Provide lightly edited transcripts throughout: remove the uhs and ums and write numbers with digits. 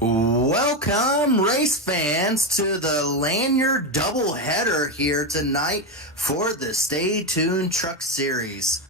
Welcome, race fans, to the Lanier Doubleheader here tonight for the Stay Tuned Truck Series.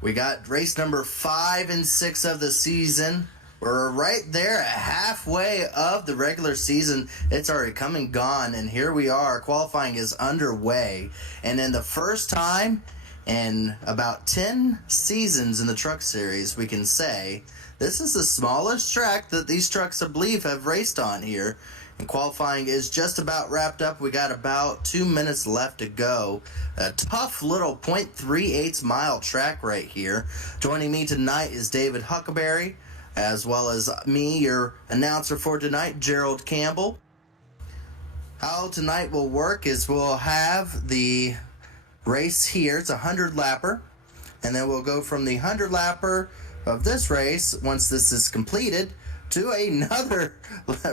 We got race number 5 and 6 of the season. We're right there at halfway of the regular season. It's already come and gone, and here we are. Qualifying is underway. And in the first time in about 10 seasons in the Truck Series, we can say this is the smallest track that these trucks, I believe, have raced on here. And qualifying is just about wrapped up. We got about 2 minutes left to go. A tough little 0.38 mile track right here. Joining me tonight is David Huckleberry, as well as me, your announcer for tonight, Gerald Campbell. How tonight will work is we'll have the race here. It's a 100-lapper. And then we'll go from the 100-lapper of this race, once this is completed, to another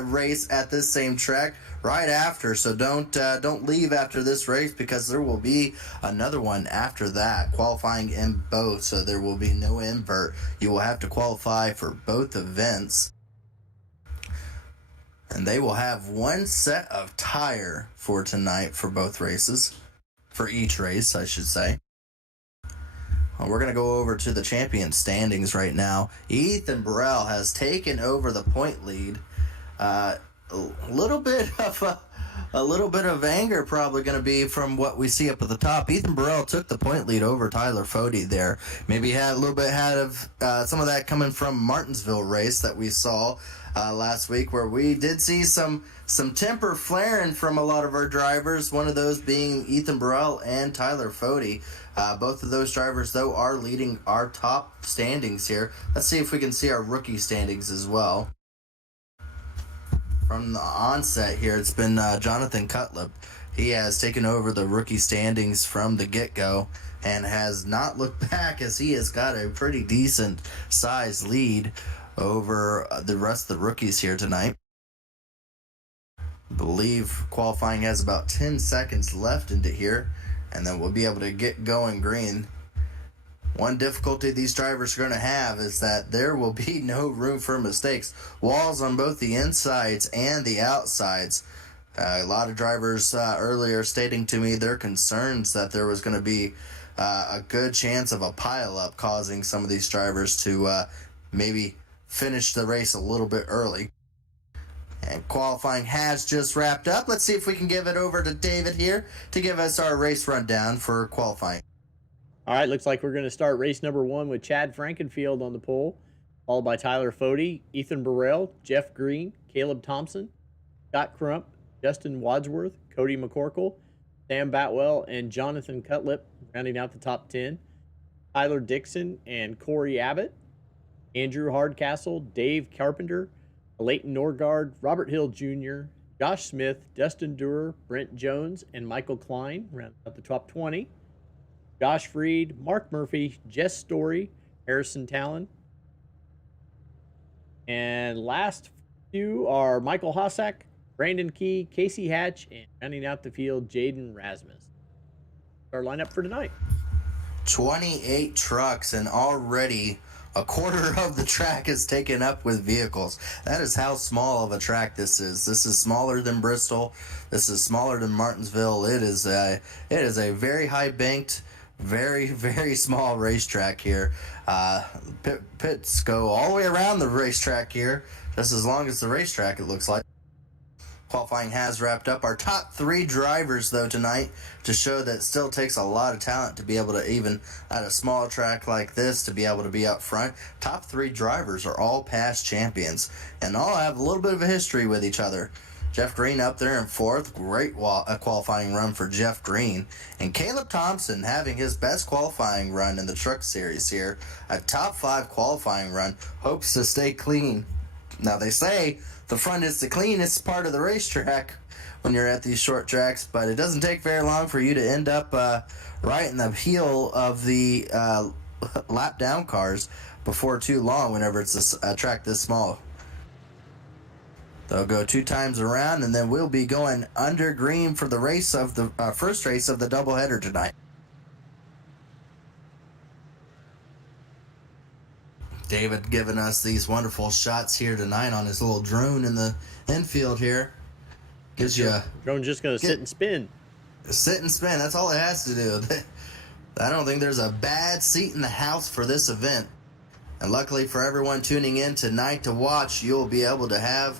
race at this same track right after. So don't leave after this race, because there will be another one after that, qualifying in both, so there will be no invert. You will have to qualify for both events, and they will have one set of tire for tonight for both races, for each race I should say. We're going to go over to the champion standings right now. Ethan Burrell has taken over the point lead. A little bit of anger probably going to be from what we see up at the top. Ethan Burrell took the point lead over Tyler Fody there. Maybe had a little bit of some of that coming from Martinsville race that we saw last week, where we did see some temper flaring from a lot of our drivers, one of those being Ethan Burrell and Tyler Fody. Both of those drivers, though, are leading our top standings here. Let's see if we can see our rookie standings as well. From the onset here, it's been Jonathan Cutlip. He has taken over the rookie standings from the get-go and has not looked back, as he has got a pretty decent size lead over the rest of the rookies here tonight. I believe qualifying has about 10 seconds left into here, and then we'll be able to get going green. One difficulty these drivers are going to have is that there will be no room for mistakes. Walls on both the insides and the outsides. A lot of drivers earlier stating to me their concerns that there was going to be a good chance of a pileup, causing some of these drivers to maybe finish the race a little bit early. And qualifying has just wrapped up. Let's see if we can give it over to David here to give us our race rundown for qualifying. All right, looks like we're going to start race number 1 with Chad Frankenfield on the pole, followed by Tyler Fody, Ethan Burrell, Jeff Green, Caleb Thompson, Scott Crump, Justin Wadsworth, Cody McCorkle, Sam Batwell, and Jonathan Cutlip, rounding out the top 10. Tyler Dixon and Corey Abbott, Andrew Hardcastle, Dave Carpenter, Leighton Norgard, Robert Hill Jr., Josh Smith, Dustin Durer, Brent Jones, and Michael Klein, rounding out the top 20. Josh Freed, Mark Murphy, Jess Story, Harrison Talon. And last few are Michael Hossack, Brandon Key, Casey Hatch, and rounding out the field, Jaden Rasmus. Our lineup for tonight. 28 trucks, and already a quarter of the track is taken up with vehicles. That is how small of a track this is. This is smaller than Bristol. This is smaller than Martinsville. It is a very high banked, very, very small racetrack here. Pits go all the way around the racetrack here, just as long as the racetrack, it looks like. Qualifying has wrapped up. Our top 3 drivers, though, tonight, to show that it still takes a lot of talent to be able to, even at a small track like this, to be able to be up front. Top 3 drivers are all past champions, and all have a little bit of a history with each other. Jeff Green up there in 4th. Great qualifying run for Jeff Green. And Caleb Thompson having his best qualifying run in the Truck Series here. A top 5 qualifying run. Hopes to stay clean. Now, they say the front is the cleanest part of the racetrack when you're at these short tracks, but it doesn't take very long for you to end up right in the heel of the lap down cars before too long, whenever it's a track this small. They'll go 2 times around, and then we'll be going under green for the race of the first race of the doubleheader tonight. David giving us these wonderful shots here tonight on his little drone in the infield here. Gives you Drone's just gonna sit and spin. Sit and spin. That's all it has to do. I don't think there's a bad seat in the house for this event. And luckily for everyone tuning in tonight to watch, you'll be able to have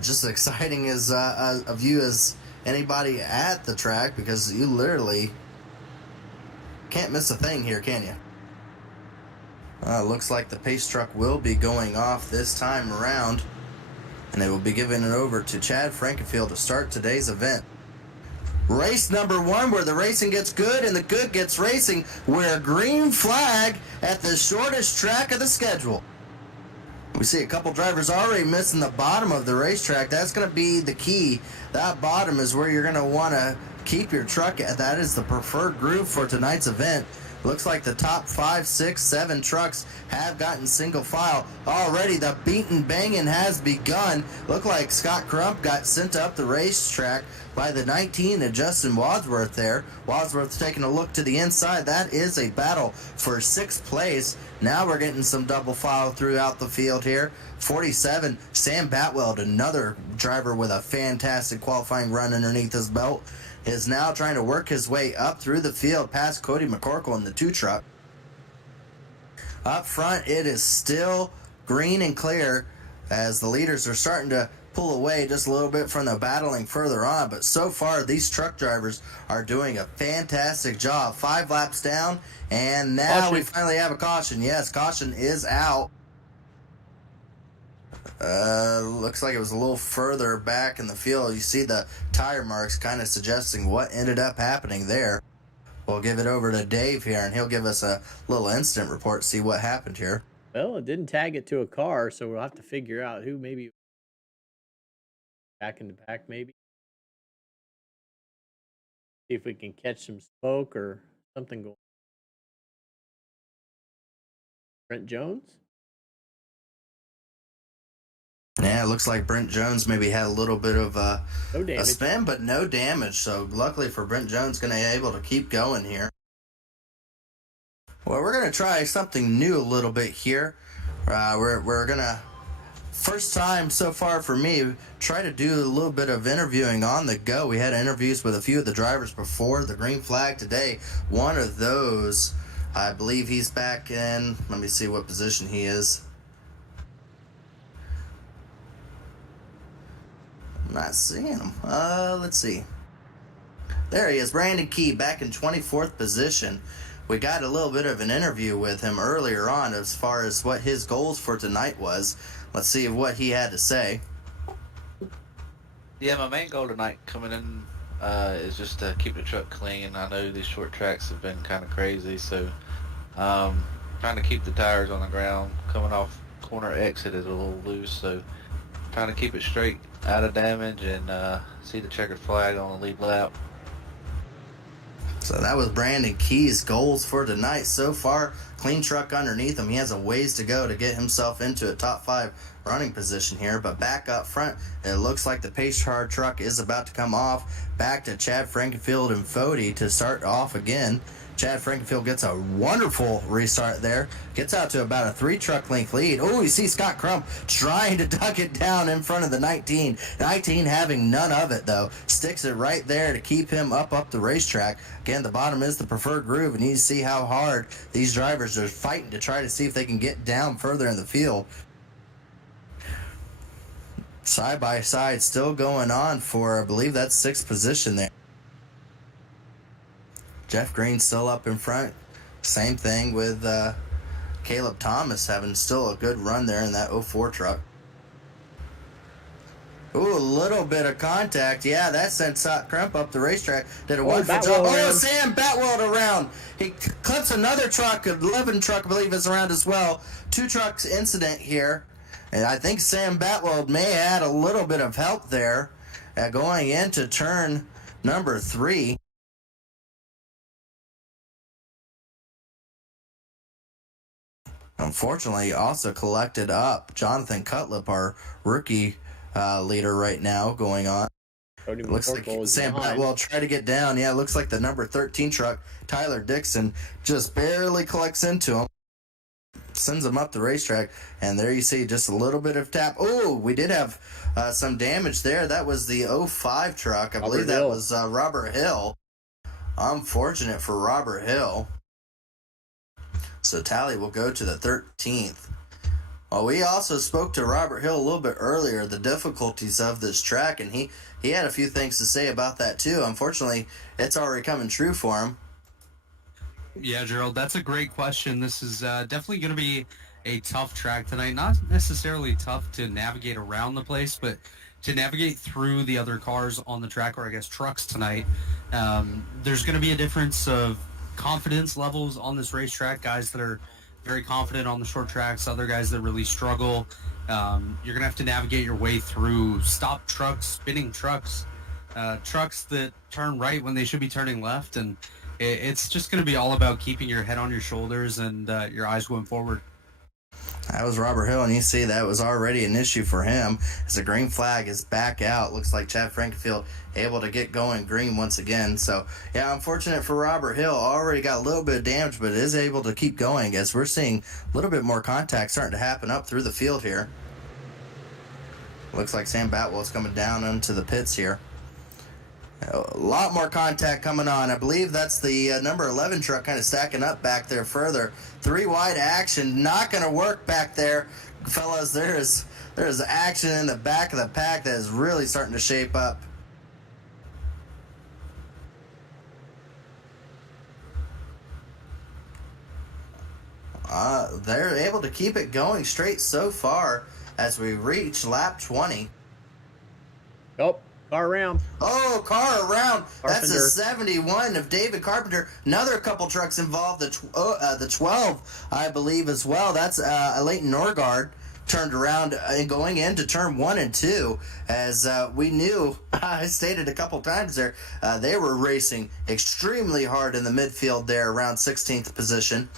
just as exciting as a view as anybody at the track, because you literally can't miss a thing here, can you? Looks like the pace truck will be going off this time around, and they will be giving it over to Chad Frankenfield to start today's event. Race number 1, where the racing gets good and the good gets racing. We're green flag at the shortest track of the schedule. We see a couple drivers already missing the bottom of the racetrack. That's going to be the key. That bottom is where you're going to want to keep your truck at. That is the preferred groove for tonight's event. Looks like the top 5, 6, 7 trucks have gotten single file. Already the beating banging has begun. Look like Scott Crump got sent up the racetrack by the 19 and Justin Wadsworth there. Wadsworth taking a look to the inside. That is a battle for 6th place. Now we're getting some double file throughout the field here. 47, Sam Batweld, another driver with a fantastic qualifying run underneath his belt, is now trying to work his way up through the field past Cody McCorkle in the 2 truck. Up front, it is still green and clear as the leaders are starting to pull away just a little bit from the battling further on. But so far, these truck drivers are doing a fantastic job. 5 laps down, and now caution. we finally have a caution. Yes, caution is out. Looks like it was a little further back in the field. You see the tire marks kind of suggesting what ended up happening there. We'll give it over to Dave here, and he'll give us a little incident report, see what happened here. Well, it didn't tag it to a car, so we'll have to figure out who maybe back in the back, maybe. See if we can catch some smoke or something going. Brent Jones? Yeah, it looks like Brent Jones maybe had a little bit of No a damage. spin, but no damage. So luckily for Brent Jones, going to be able to keep going here. Well, we're going to try something new a little bit here. We're going to, first time so far for me, try to do a little bit of interviewing on the go. We had interviews with a few of the drivers before the green flag today. One of those, I believe he's back in, let me see what position he is. I'm not seeing him. Let's see. There he is, Brandon Key, back in 24th position. We got a little bit of an interview with him earlier on as far as what his goals for tonight was. Let's see what he had to say. Yeah, my main goal tonight coming in is just to keep the truck clean. I know these short tracks have been kind of crazy, so trying to keep the tires on the ground. Coming off corner exit is a little loose, so trying to keep it straight, out of damage, and see the checkered flag on the lead lap. So that was Brandon Key's goals for tonight so far. Clean truck underneath him. He has a ways to go to get himself into a top 5 running position here. But back up front, it looks like the pace car truck is about to come off. Back to Chad Frankenfield and Fody to start off again. Chad Frankenfield gets a wonderful restart there. Gets out to about a 3 truck length lead. Oh, you see Scott Crump trying to duck it down in front of the 19. 19 having none of it, though. Sticks it right there to keep him up the racetrack. Again, the bottom is the preferred groove, and you see how hard these drivers are fighting to try to see if they can get down further in the field. Side by side still going on for, I believe that's 6th position there. Jeff Green still up in front. Same thing with Caleb Thomas having still a good run there in that 04 truck. Ooh, a little bit of contact. Yeah, that sent Crump up the racetrack. Did a wonderful job. Oh, Sam Batweld around. He clips another truck, 11 truck, I believe, is around as well. 2 trucks incident here. And I think Sam Batweld may add a little bit of help there going into turn number 3. Unfortunately, also collected up Jonathan Cutlip, our rookie leader right now, going on. It looks like Sam Batwell tried to get down. Yeah, it looks like the number 13 truck, Tyler Dixon, just barely collects into him. sends him up the racetrack. And there you see just a little bit of tap. Oh, we did have some damage there. That was the 05 truck. I believe that was Robert Hill. Unfortunate for Robert Hill. So tally will go to the 13th. Well, we also spoke to Robert Hill a little bit earlier, the difficulties of this track, and he had a few things to say about that too. Unfortunately, it's already coming true for him. Yeah, Gerald, that's a great question. This is definitely going to be a tough track tonight. Not necessarily tough to navigate around the place, but to navigate through the other cars on the track, or I guess trucks tonight. There's going to be a difference of confidence levels on this racetrack. Guys that are very confident on the short tracks, other guys that really struggle. You're going to have to navigate your way through stopped trucks, spinning trucks, trucks that turn right when they should be turning left. And it's just going to be all about keeping your head on your shoulders and your eyes going forward. That was Robert Hill, and you see that was already an issue for him as the green flag is back out. Looks like Chad Frankenfield able to get going green once again. So, yeah, unfortunate for Robert Hill. Already got a little bit of damage, but is able to keep going as we're seeing a little bit more contact starting to happen up through the field here. Looks like Sam Batwell's coming down into the pits here. A lot more contact coming on. I believe that's the number 11 truck kind of stacking up back there further. 3 wide action. Not going to work back there. Fellas, there is action in the back of the pack that is really starting to shape up. They're able to keep it going straight so far as we reach lap 20. Oh, car around. Oh, car around. Carpenter. That's a 71 of David Carpenter. Another couple trucks involved. The 12, I believe, as well. That's Leighton Norgard turned around and going into turn 1 and 2. As we knew, I stated a couple times there, they were racing extremely hard in the midfield there around 16th position.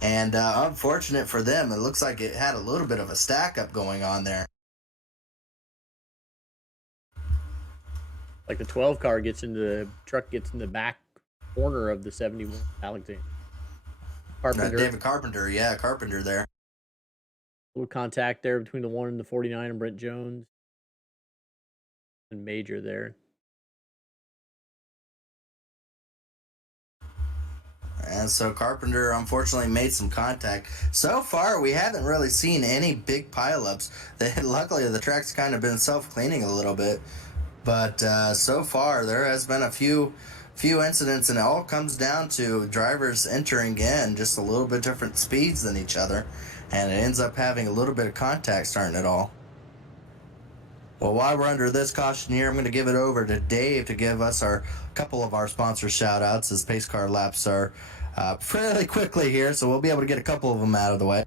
And unfortunate for them, it looks like it had a little bit of a stack up going on there. Like the 12 car truck gets in the back corner of the 71 Alexander. Carpenter. David Carpenter, yeah, Carpenter there. A little contact there between the 1 and the 49 and Brent Jones. And Major there. And so Carpenter, unfortunately, made some contact. So far, we haven't really seen any big pileups. Luckily, the track's kind of been self-cleaning a little bit. But so far, there has been a few incidents, and it all comes down to drivers entering in just a little bit different speeds than each other. And it ends up having a little bit of contact starting it all. Well, while we're under this caution here, I'm going to give it over to Dave to give us our couple of our sponsor shout-outs as pace car laps are fairly quickly here, so we'll be able to get a couple of them out of the way.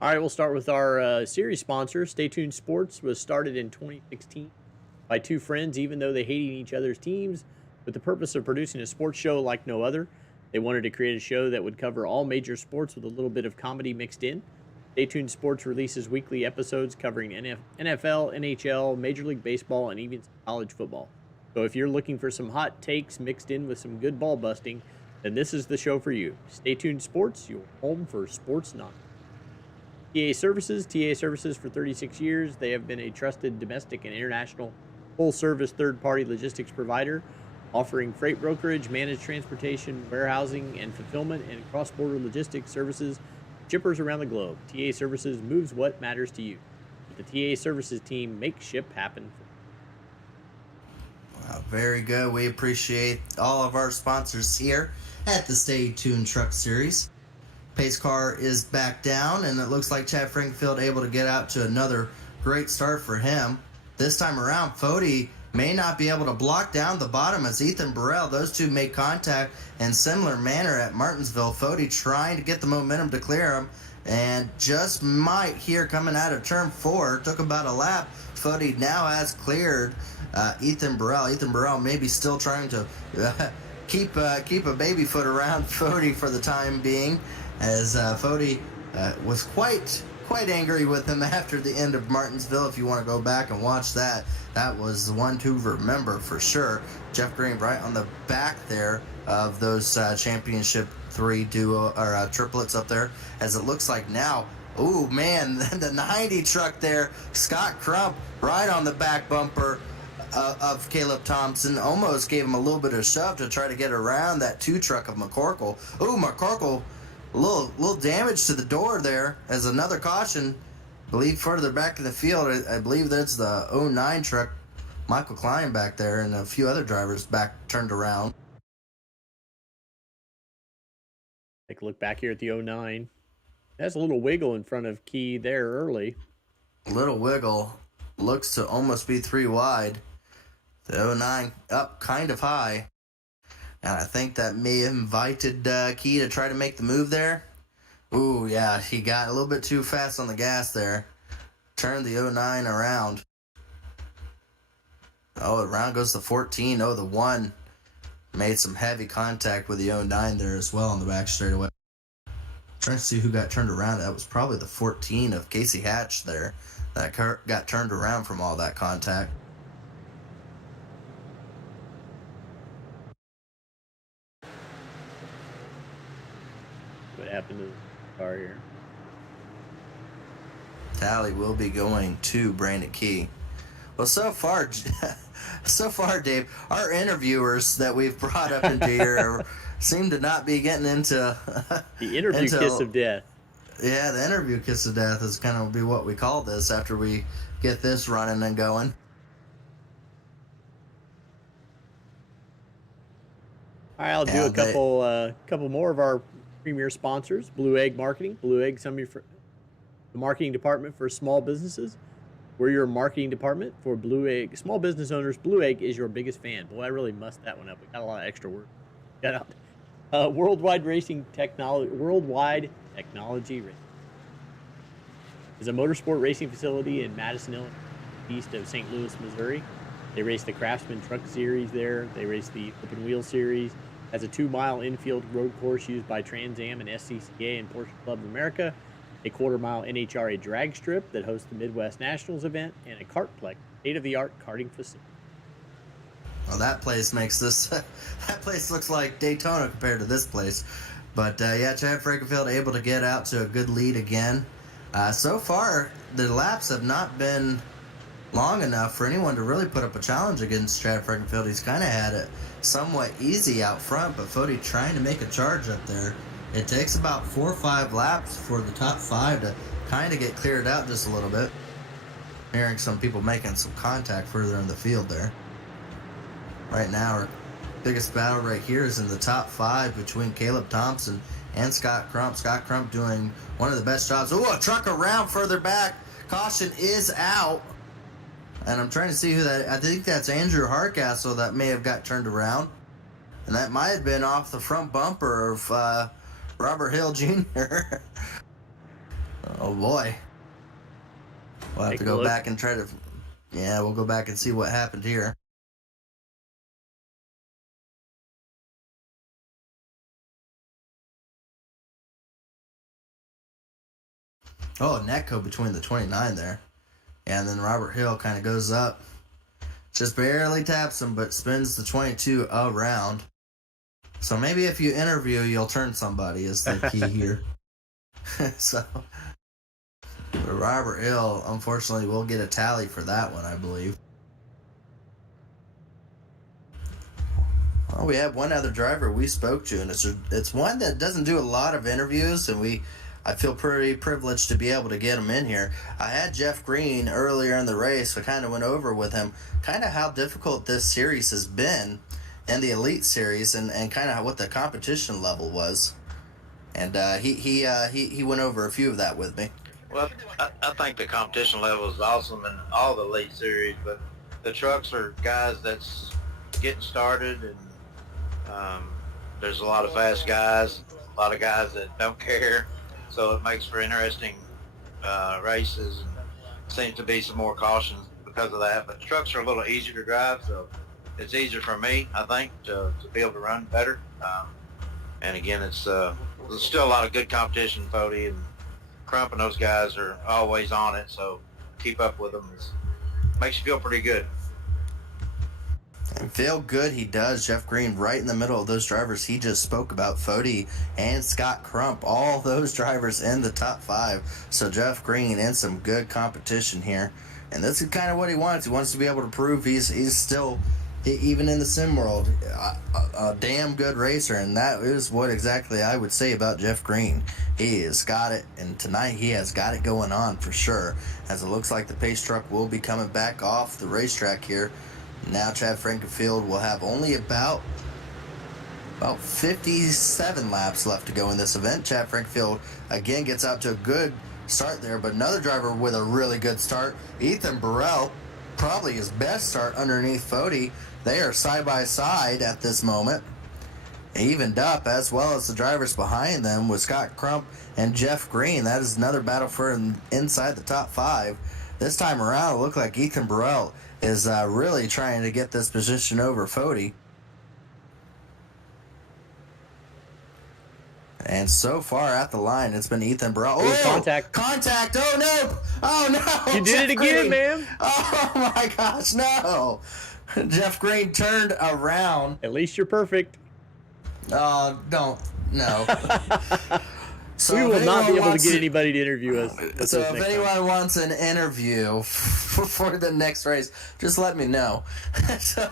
All right, we'll start with our series sponsor. Stay Tuned Sports was started in 2016 by two friends, even though they hated each other's teams, with the purpose of producing a sports show like no other. They wanted to create a show that would cover all major sports with a little bit of comedy mixed in. Stay Tuned Sports releases weekly episodes covering NFL, NHL, Major League Baseball, and even college football. So if you're looking for some hot takes mixed in with some good ball busting, then this is the show for you. Stay Tuned Sports, your home for sports knowledge. TA Services for 36 years. They have been a trusted domestic and international full-service third-party logistics provider, offering freight brokerage, managed transportation, warehousing, and fulfillment, and cross-border logistics services to shippers around the globe. TA Services moves what matters to you. The TA Services team makes ship happen. Wow, very good. We appreciate all of our sponsors here at the Stay Tuned Truck Series. Pace car is back down, and it looks like Chad Frankfield able to get out to another great start for him. This time around, Fody may not be able to block down the bottom as Ethan Burrell. Those two make contact in similar manner at Martinsville. Fody trying to get the momentum to clear him, and just might here coming out of turn 4. Took about a lap. Fody now has cleared Ethan Burrell. Ethan Burrell maybe still trying to keep a baby foot around Fody for the time being, as Fody was quite angry with him after the end of Martinsville. If you want to go back and watch that, that was the one to remember for sure. Jeff Green right on the back there of those championship three duo or triplets up there, as it looks like now. Ooh, man, the 90 truck there, Scott Crump, right on the back bumper of Caleb Thompson, almost gave him a little bit of shove to try to get around that 2 truck of McCorkle. Ooh, McCorkle, a little damage to the door there, as another caution. I believe further back in the field, I believe that's the 09 truck, Michael Klein back there, and a few other drivers back turned around. Take a look back here at the 09. That's a little wiggle in front of Key there early. Little wiggle. Looks to almost be 3 wide. The 09 up kind of high. And I think that may have invited Key to try to make the move there. Ooh, yeah, he got a little bit too fast on the gas there. Turned the 09 around. Oh, around goes the 14. Oh, the 1 made some heavy contact with the 09 there as well on the back straightaway. Trying to see who got turned around. That was probably the 14 of Casey Hatch there that got turned around from all that contact. What happened to the car here? Tally will be going to Brandon Key. Well, so far, Dave, our interviewers that we've brought up into here seem to not be getting into the interview kiss of death. Yeah, the interview kiss of death is kind of be what we call this after we get this running and going. All right, I'll do a couple more of our premier sponsors. Blue Egg Marketing. Blue Egg, the marketing department for small businesses. We're your marketing department for Blue Egg. Small business owners, Blue Egg is your biggest fan. Boy, I really mussed that one up. We got a lot of extra work. Got out. Worldwide Technology Racing is a motorsport racing facility in Madison, Illinois, east of St. Louis, Missouri. They race the Craftsman Truck Series there. They race the Open Wheel Series. Has a 2-mile infield road course used by Trans Am and SCCA and Porsche Club of America. A 1/4-mile NHRA drag strip that hosts the Midwest Nationals event, and a kartplex, state-of-the-art karting facility. Well, that place makes this. That place looks like Daytona compared to this place. But yeah, Chad Frankenfield able to get out to a good lead again. So far, the laps have not been long enough for anyone to really put up a challenge against Chad Frankenfield. He's kind of had it somewhat easy out front, but Fody trying to make a charge up there. It takes about 4 or 5 laps for the top 5 to kind of get cleared out just a little bit. Hearing some people making some contact further in the field there. Right now, our biggest battle right here is in the top 5 between Caleb Thompson and Scott Crump. Scott Crump doing one of the best jobs. Oh, a truck around further back. Caution is out. And I'm trying to see who that. I think that's Andrew Hardcastle that may have got turned around. And that might have been off the front bumper of Robert Hill Jr. Oh, boy. We'll have to go back and try to. Yeah, we'll go back and see what happened here. Oh, Netco between the 29 there. And then Robert Hill kind of goes up. Just barely taps him, but spins the 22 around. So maybe if you interview, you'll turn somebody is the key here. So, Robert Hill, unfortunately, will get a tally for that one, I believe. Well, we have one other driver we spoke to, and it's one that doesn't do a lot of interviews, and I feel pretty privileged to be able to get him in here. I had Jeff Green earlier in the race. I kind of went over with him kind of how difficult this series has been in the Elite Series and kind of what the competition level was. And he went over a few of that with me. Well, I think the competition level is awesome in all the Elite Series, but the trucks are guys that's getting started, and there's a lot of fast guys, a lot of guys that don't care. So it makes for interesting races, and seems to be some more cautions because of that. But the trucks are a little easier to drive, so it's easier for me, I think, to be able to run better. And again, there's still a lot of good competition. Fody and Crump and those guys are always on it, so keep up with them. Makes you feel pretty good. And feel good he does. Jeff Green right in the middle of those drivers he just spoke about, Fody and Scott Crump, all those drivers in the top 5. So Jeff Green in some good competition here. And this is kind of what he wants. He wants to be able to prove he's still, even in the sim world, a damn good racer. And that is what exactly I would say about Jeff Green. He has got it, and tonight he has got it going on for sure, as it looks like the pace truck will be coming back off the racetrack here. Now Chad Frankenfield will have only about 57 laps left to go in this event. Chad Frankenfield again gets out to a good start there, but another driver with a really good start, Ethan Burrell, probably his best start underneath Fody. They are side by side at this moment, evened up, as well as the drivers behind them with Scott Crump and Jeff Green. That is another battle for inside the top 5. This time around, it looked like Ethan Burrell is really trying to get this position over Fody. And so far at the line, it's been Ethan Burrell. Oh, contact. Contact. Oh, no. Oh, no. You did it again, man. Oh, my gosh. No. Jeff Green turned around. At least you're perfect. Don't. No. So we will not be able to get anybody to interview us. So if anyone wants an interview for the next race, just let me know. So,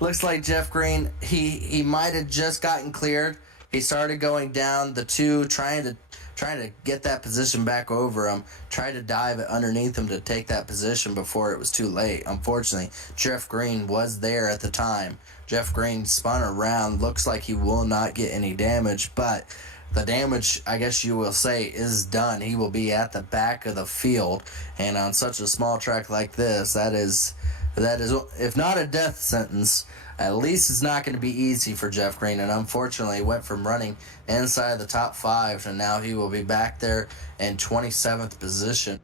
looks like Jeff Green, he might have just gotten cleared. He started going down the 2, trying to get that position back over him, tried to dive it underneath him to take that position before it was too late. Unfortunately, Jeff Green was there at the time. Jeff Green spun around. Looks like he will not get any damage, but the damage, I guess you will say, is done. He will be at the back of the field, and on such a small track like this, that is, if not a death sentence, at least it's not going to be easy for Jeff Green. And unfortunately, went from running inside the top 5 to now he will be back there in 27th position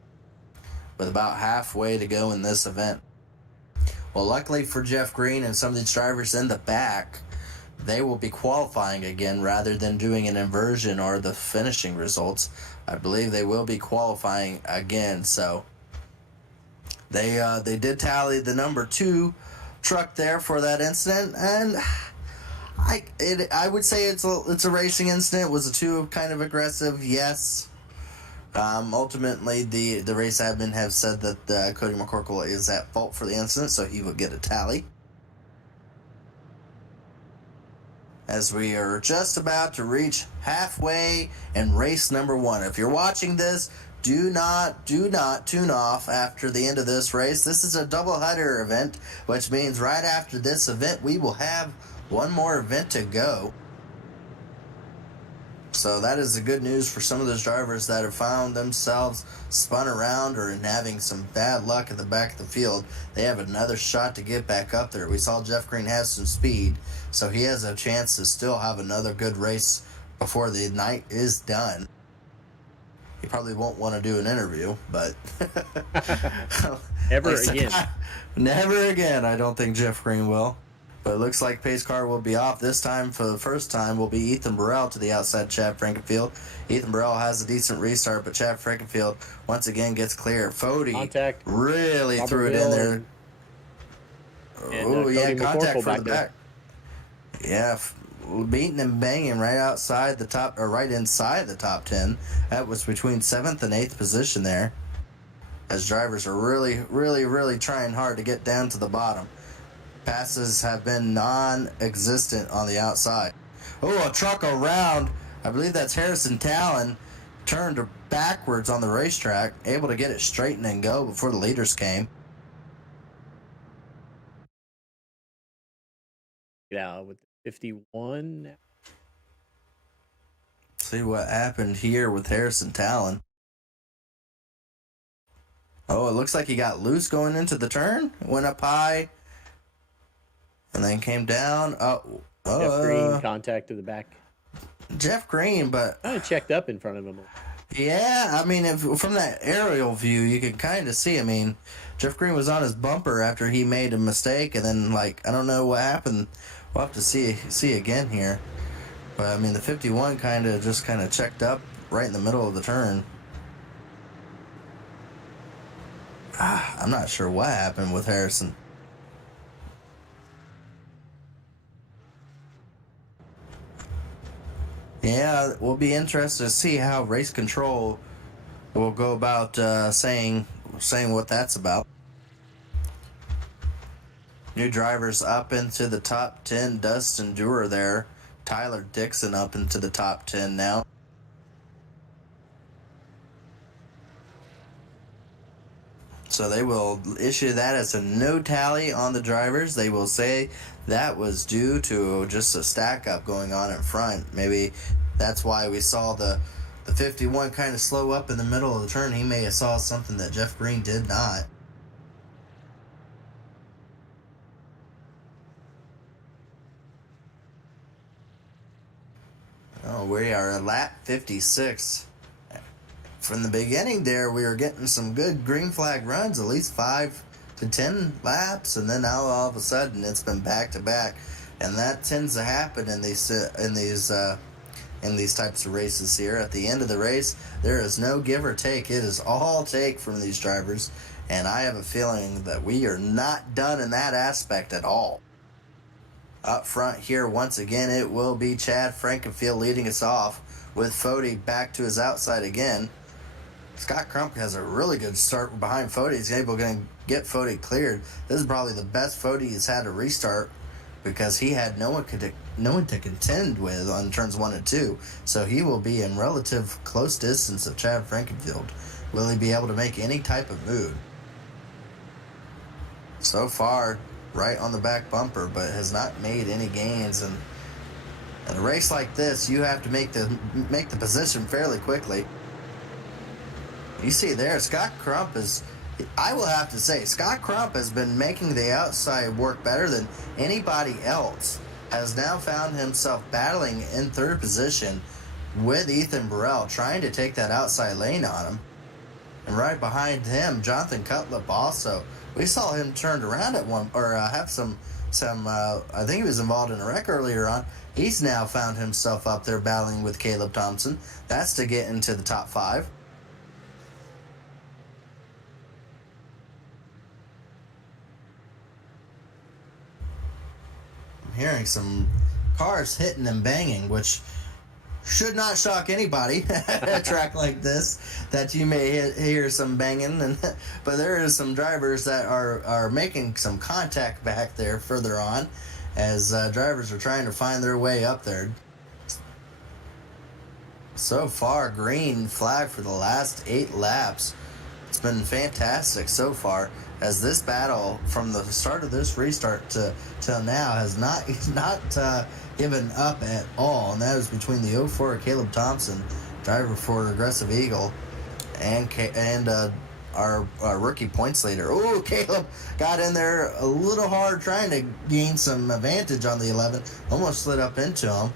with about halfway to go in this event. Well, luckily for Jeff Green and some of these drivers in the back, they will be qualifying again rather than doing an inversion or the finishing results. I believe they will be qualifying again. So they did tally the number 2 truck there for that incident, and I would say it's a racing incident. Was a 2 kind of aggressive? Yes. Ultimately, the race admin have said that Cody McCorkle is at fault for the incident, so he will get a tally. As we are just about to reach halfway in race number 1. If you're watching this, do not tune off after the end of this race. This is a doubleheader event, which means right after this event, we will have one more event to go. So that is the good news for some of those drivers that have found themselves spun around or in having some bad luck at the back of the field. They have another shot to get back up there. We saw Jeff Green have some speed, so he has a chance to still have another good race before the night is done. He probably won't want to do an interview, but Never again. Never again. I don't think Jeff Green will. But it looks like pace car will be off. This time, for the first time, will be Ethan Burrell to the outside Chad Frankenfield. Ethan Burrell has a decent restart, but Chad Frankenfield once again gets clear. Fody Contact. really threw it in there. Oh, yeah, contact from the back. Yeah, beating and banging right outside the top, or right inside the top 10. That was between 7th and 8th position there, as drivers are really trying hard to get down to the bottom. Passes have been non-existent on the outside. Oh, a truck around. I believe that's Harrison Talon. Turned backwards on the racetrack, able to get it straightened and go before the leaders came. Yeah, with 51. See what happened here with Harrison Talon. Oh, it looks like he got loose going into the turn. Went up high. And then came down. Jeff Green contact to the back. Jeff Green, but Kind of checked up in front of him. yeah, I mean, from that aerial view, you can kind of see. I mean, Jeff Green was on his bumper after he made a mistake, and then I don't know what happened. We'll have to see again here. But I mean, the 51 kind of checked up right in the middle of the turn. I'm not sure what happened with Harrison. Yeah, we'll be interested to see how race control will go about saying what that's about. New drivers up into the top 10. Dustin Dewar there. Tyler Dixon up into the top 10 now. So they will issue that as a no tally on the drivers. They will say that was due to just a stack up going on in front. Maybe that's why we saw the 51 kind of slow up in the middle of the turn. He may have saw something that Jeff Green did not. Oh, we are at lap 56. From the beginning there, we were getting some good green flag runs, at least 5 to 10 laps, and then now all of a sudden it's been back to back, and that tends to happen in these types of races here. At the end of the race, there is no give or take. It is all take from these drivers, and I have a feeling that we are not done in that aspect at all. Up front here, once again, it will be Chad Frankenfield leading us off with Fody back to his outside again. Scott Crump has a really good start behind Fody. He's able to get Fody cleared. This is probably the best Fody has had to restart because he had no one to contend with on turns 1 and 2. So he will be in relative close distance of Chad Frankenfield. Will he be able to make any type of move? So far, right on the back bumper, but has not made any gains. And in a race like this, you have to make the position fairly quickly. You see there, Scott Crump I will have to say, Scott Crump has been making the outside work better than anybody else. Has now found himself battling in third position with Ethan Burrell, trying to take that outside lane on him. And right behind him, Jonathan Cutlip also. We saw him turned around at have some I think he was involved in a wreck earlier on. He's now found himself up there battling with Caleb Thompson. That's to get into the top 5. Hearing some cars hitting and banging, which should not shock anybody at a track like this, that you may hear some banging. But there is some drivers that are making some contact back there further on as drivers are trying to find their way up there. So far, green flag for the last 8 laps. It's been fantastic so far, as this battle from the start of this restart till now has not given up at all, and that is between the 04 Caleb Thompson, driver for Aggressive Eagle, and our rookie points leader. Oh, Caleb got in there a little hard trying to gain some advantage on the 11, almost slid up into him.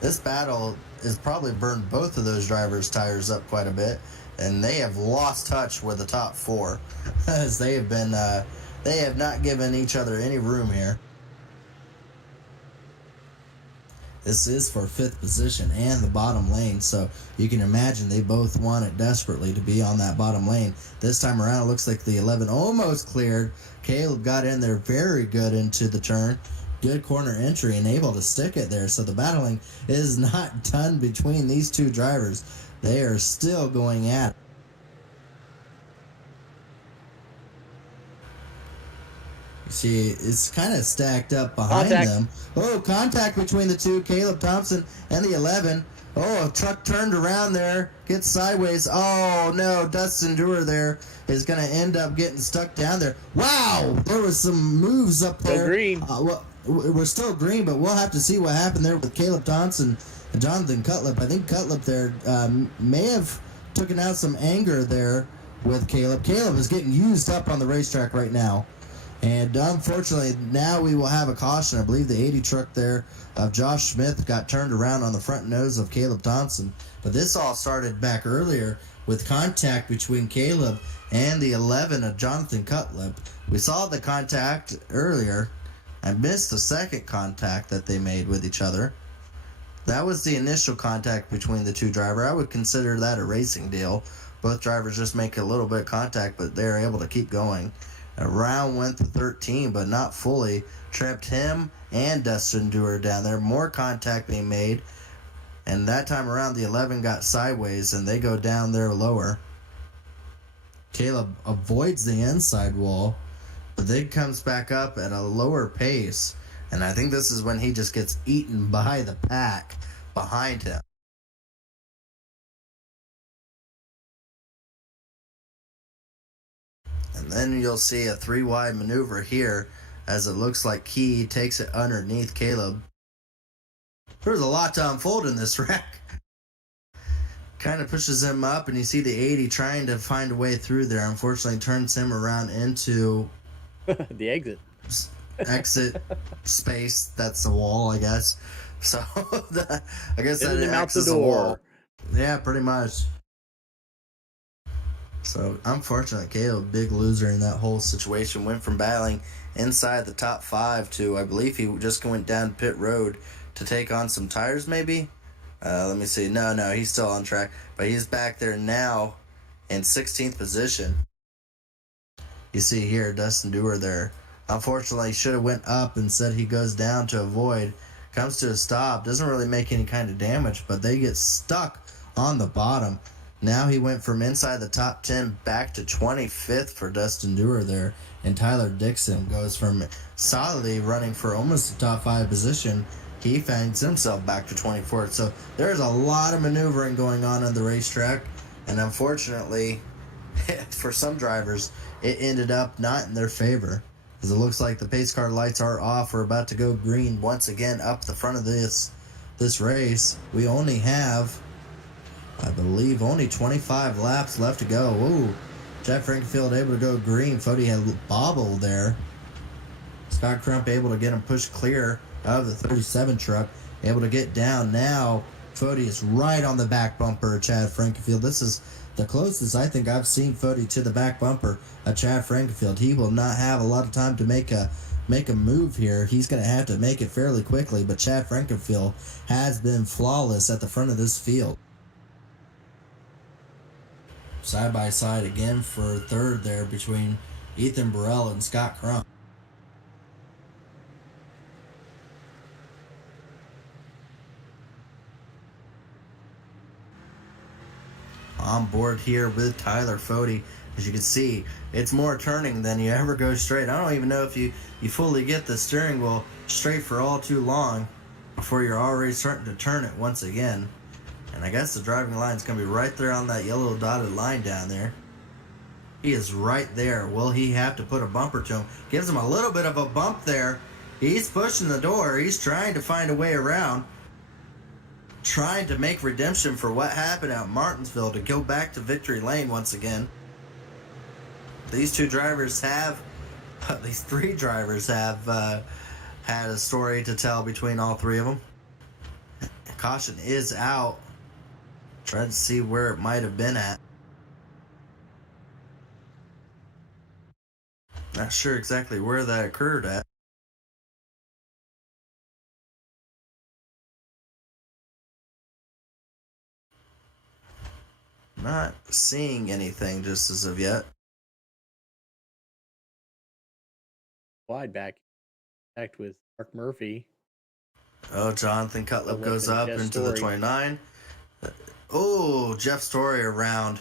This battle has probably burned both of those drivers' tires up quite a bit, and they have lost touch with the top 4 as they have not given each other any room here. This is for 5th position and the bottom lane, so you can imagine they both want it desperately to be on that bottom lane. This time around, it looks like the 11 almost cleared. Caleb got in there very good into the turn. Good corner entry and able to stick it there. So the battling is not done between these two drivers. They are still going at it. You see, it's kind of stacked up behind them. Oh, contact between the two, Caleb Thompson and the 11. Oh, a truck turned around there, gets sideways. Oh, no, Dustin Dewar there is going to end up getting stuck down there. Wow, there was some moves up there. Still green. We're still green, but we'll have to see what happened there with Caleb Thompson and Jonathan Cutlip. I think Cutlip there may have taken out some anger there with Caleb. Caleb is getting used up on the racetrack right now. And unfortunately, now we will have a caution. I believe the 80 truck there of Josh Smith got turned around on the front nose of Caleb Thompson. But this all started back earlier with contact between Caleb and the 11 of Jonathan Cutlip. We saw the contact earlier. I missed the second contact that they made with each other. That was the initial contact between the two drivers. I would consider that a racing deal. Both drivers just make a little bit of contact, but they're able to keep going. Around went to 13, but not fully. Trapped him and Dustin Dewar down there. More contact being made. And that time around, the 11 got sideways, and they go down there lower. Caleb avoids the inside wall, but then comes back up at a lower pace. And I think this is when he just gets eaten by the pack behind him. And then you'll see a 3-wide maneuver here as it looks like Key takes it underneath Caleb. There's a lot to unfold in this wreck. Kind of pushes him up, and you see the 80 trying to find a way through there. Unfortunately, turns him around into the exit space. That's the wall, I guess. So I guess that acts as the a door. wall. Yeah, pretty much. So unfortunately, Caleb, big loser in that whole situation, went from battling inside the top 5 to, I believe he just went down pit road to take on some tires maybe. Let me see. No, he's still on track, but he's back there now in 16th position. You see here, Dustin Dewar there. Unfortunately, should have went up and said he goes down to avoid. Comes to a stop. Doesn't really make any kind of damage, but they get stuck on the bottom. Now he went from inside the top 10 back to 25th for Dustin Dewar there. And Tyler Dixon goes from solidly running for almost the top 5 position. He finds himself back to 24th. So there's a lot of maneuvering going on the racetrack. And unfortunately, for some drivers, it ended up not in their favor. As it looks like the pace car lights are off. We're about to go green once again up the front of this race. We only have, I believe, only 25 laps left to go. Whoa. Chad Frankenfield able to go green. Fody had bobble there. Scott Crump able to get him pushed clear of the 37 truck, able to get down. Now Fody is right on the back bumper of Chad Frankenfield. This is the closest I think I've seen Fody to the back bumper of Chad Frankenfield. He will not have a lot of time to make a move here. He's going to have to make it fairly quickly, but Chad Frankenfield has been flawless at the front of this field. Side by side again for third there between Ethan Burrell and Scott Crump. On board here with Tyler Fody. As you can see, it's more turning than you ever go straight. I don't even know if you fully get the steering wheel straight for all too long before you're already starting to turn it once again. And I guess the driving line is going to be right there on that yellow dotted line down there. He is right there. Will he have to put a bumper to him? Gives him a little bit of a bump there. He's pushing the door. He's trying to find a way around. Trying to make redemption for what happened at Martinsville to go back to victory lane once again. These three drivers have had a story to tell between all three of them. Caution is out. Trying to see where it might have been at. Not sure exactly where that occurred at. Not seeing anything just as of yet. Wide back with Mark Murphy. Oh, Jonathan Cutlip goes up into the 29. Oh, Jeff Story around.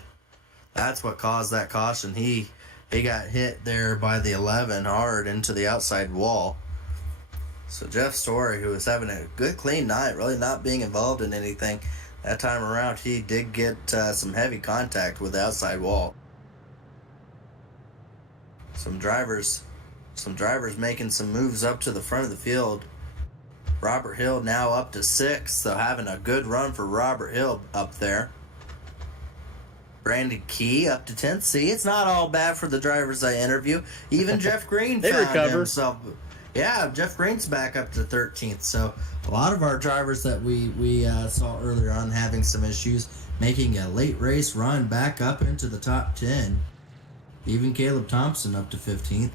That's what caused that caution. He got hit there by the 11 hard into the outside wall. So Jeff Story, who was having a good clean night, really not being involved in anything, that time around he did get some heavy contact with the outside wall. Some drivers making some moves up to the front of the field. Robert Hill now up to 6th, so having a good run for Robert Hill up there. Brandon Key up to 10th. See, it's not all bad for the drivers I interview. Even Jeff Green found himself. Yeah, Jeff Green's back up to 13th. So a lot of our drivers that we saw earlier on having some issues, making a late race run back up into the top 10. Even Caleb Thompson up to 15th.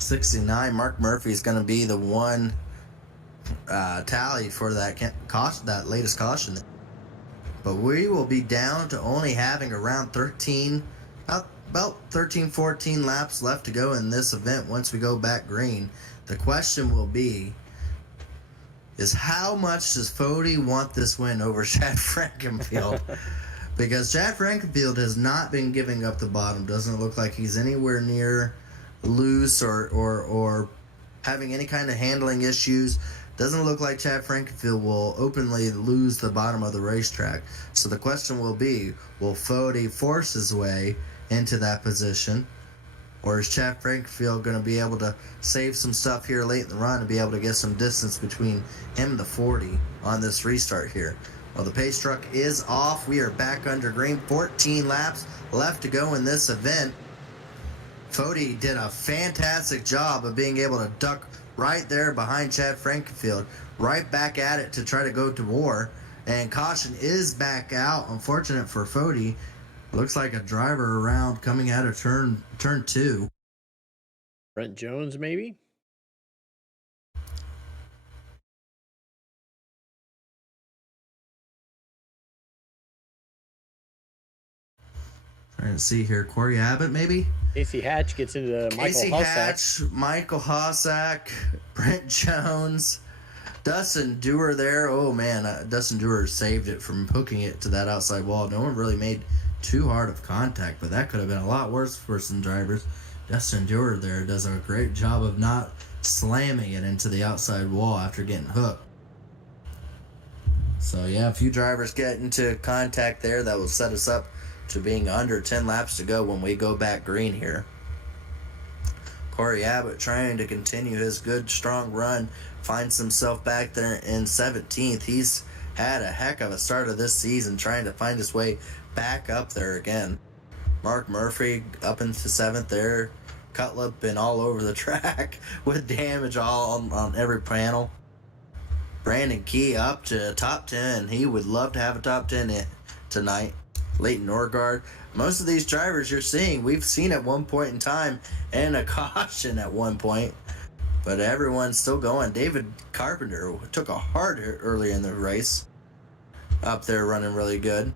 69, Mark Murphy is going to be the one tally for that latest caution. But we will be down to only having around 13, about 13, 14 laps left to go in this event once we go back green. The question will be, is how much does Fody want this win over Chad Frankenfield? Because Chad Frankenfield has not been giving up the bottom. Doesn't look like he's anywhere near loose or having any kind of handling issues. Doesn't look like Chad Frankenfield will openly lose the bottom of the racetrack. So the question will be, will Fody force his way into that position? Or is Chad Frankenfield going to be able to save some stuff here late in the run and be able to get some distance between him and the 40 on this restart here? Well, the pace truck is off. We are back under green. 14 laps left to go in this event. Fody did a fantastic job of being able to duck right there behind Chad Frankenfield, right back at it to try to go to war. And caution is back out. Unfortunate for Fody. Looks like a driver around coming out of turn 2. Brent Jones, maybe? Trying to see here. Corey Abbott, maybe? Casey Hatch gets into Casey Michael Hatch, Hossack. Michael Hossack, Brent Jones, Dustin Dewar there. Oh, man. Dustin Dewar saved it from hooking it to that outside wall. No one really made too hard of contact, but that could have been a lot worse for some drivers. Dustin Dewar there does a great job of not slamming it into the outside wall after getting hooked. So, yeah, a few drivers get into contact there. That will set us up to being under 10 laps to go when we go back green here. Corey Abbott trying to continue his good, strong run, finds himself back there in 17th. He's had a heck of a start of this season trying to find his way back up there again. Mark Murphy up into 7th there. Cutlip been all over the track with damage all on every panel. Brandon Key up to top 10. He would love to have a top 10 tonight. Leighton Norgard. Most of these drivers you're seeing, we've seen at one point in time, and a caution at one point. But everyone's still going. David Carpenter took a hard hit early in the race. Up there running really good.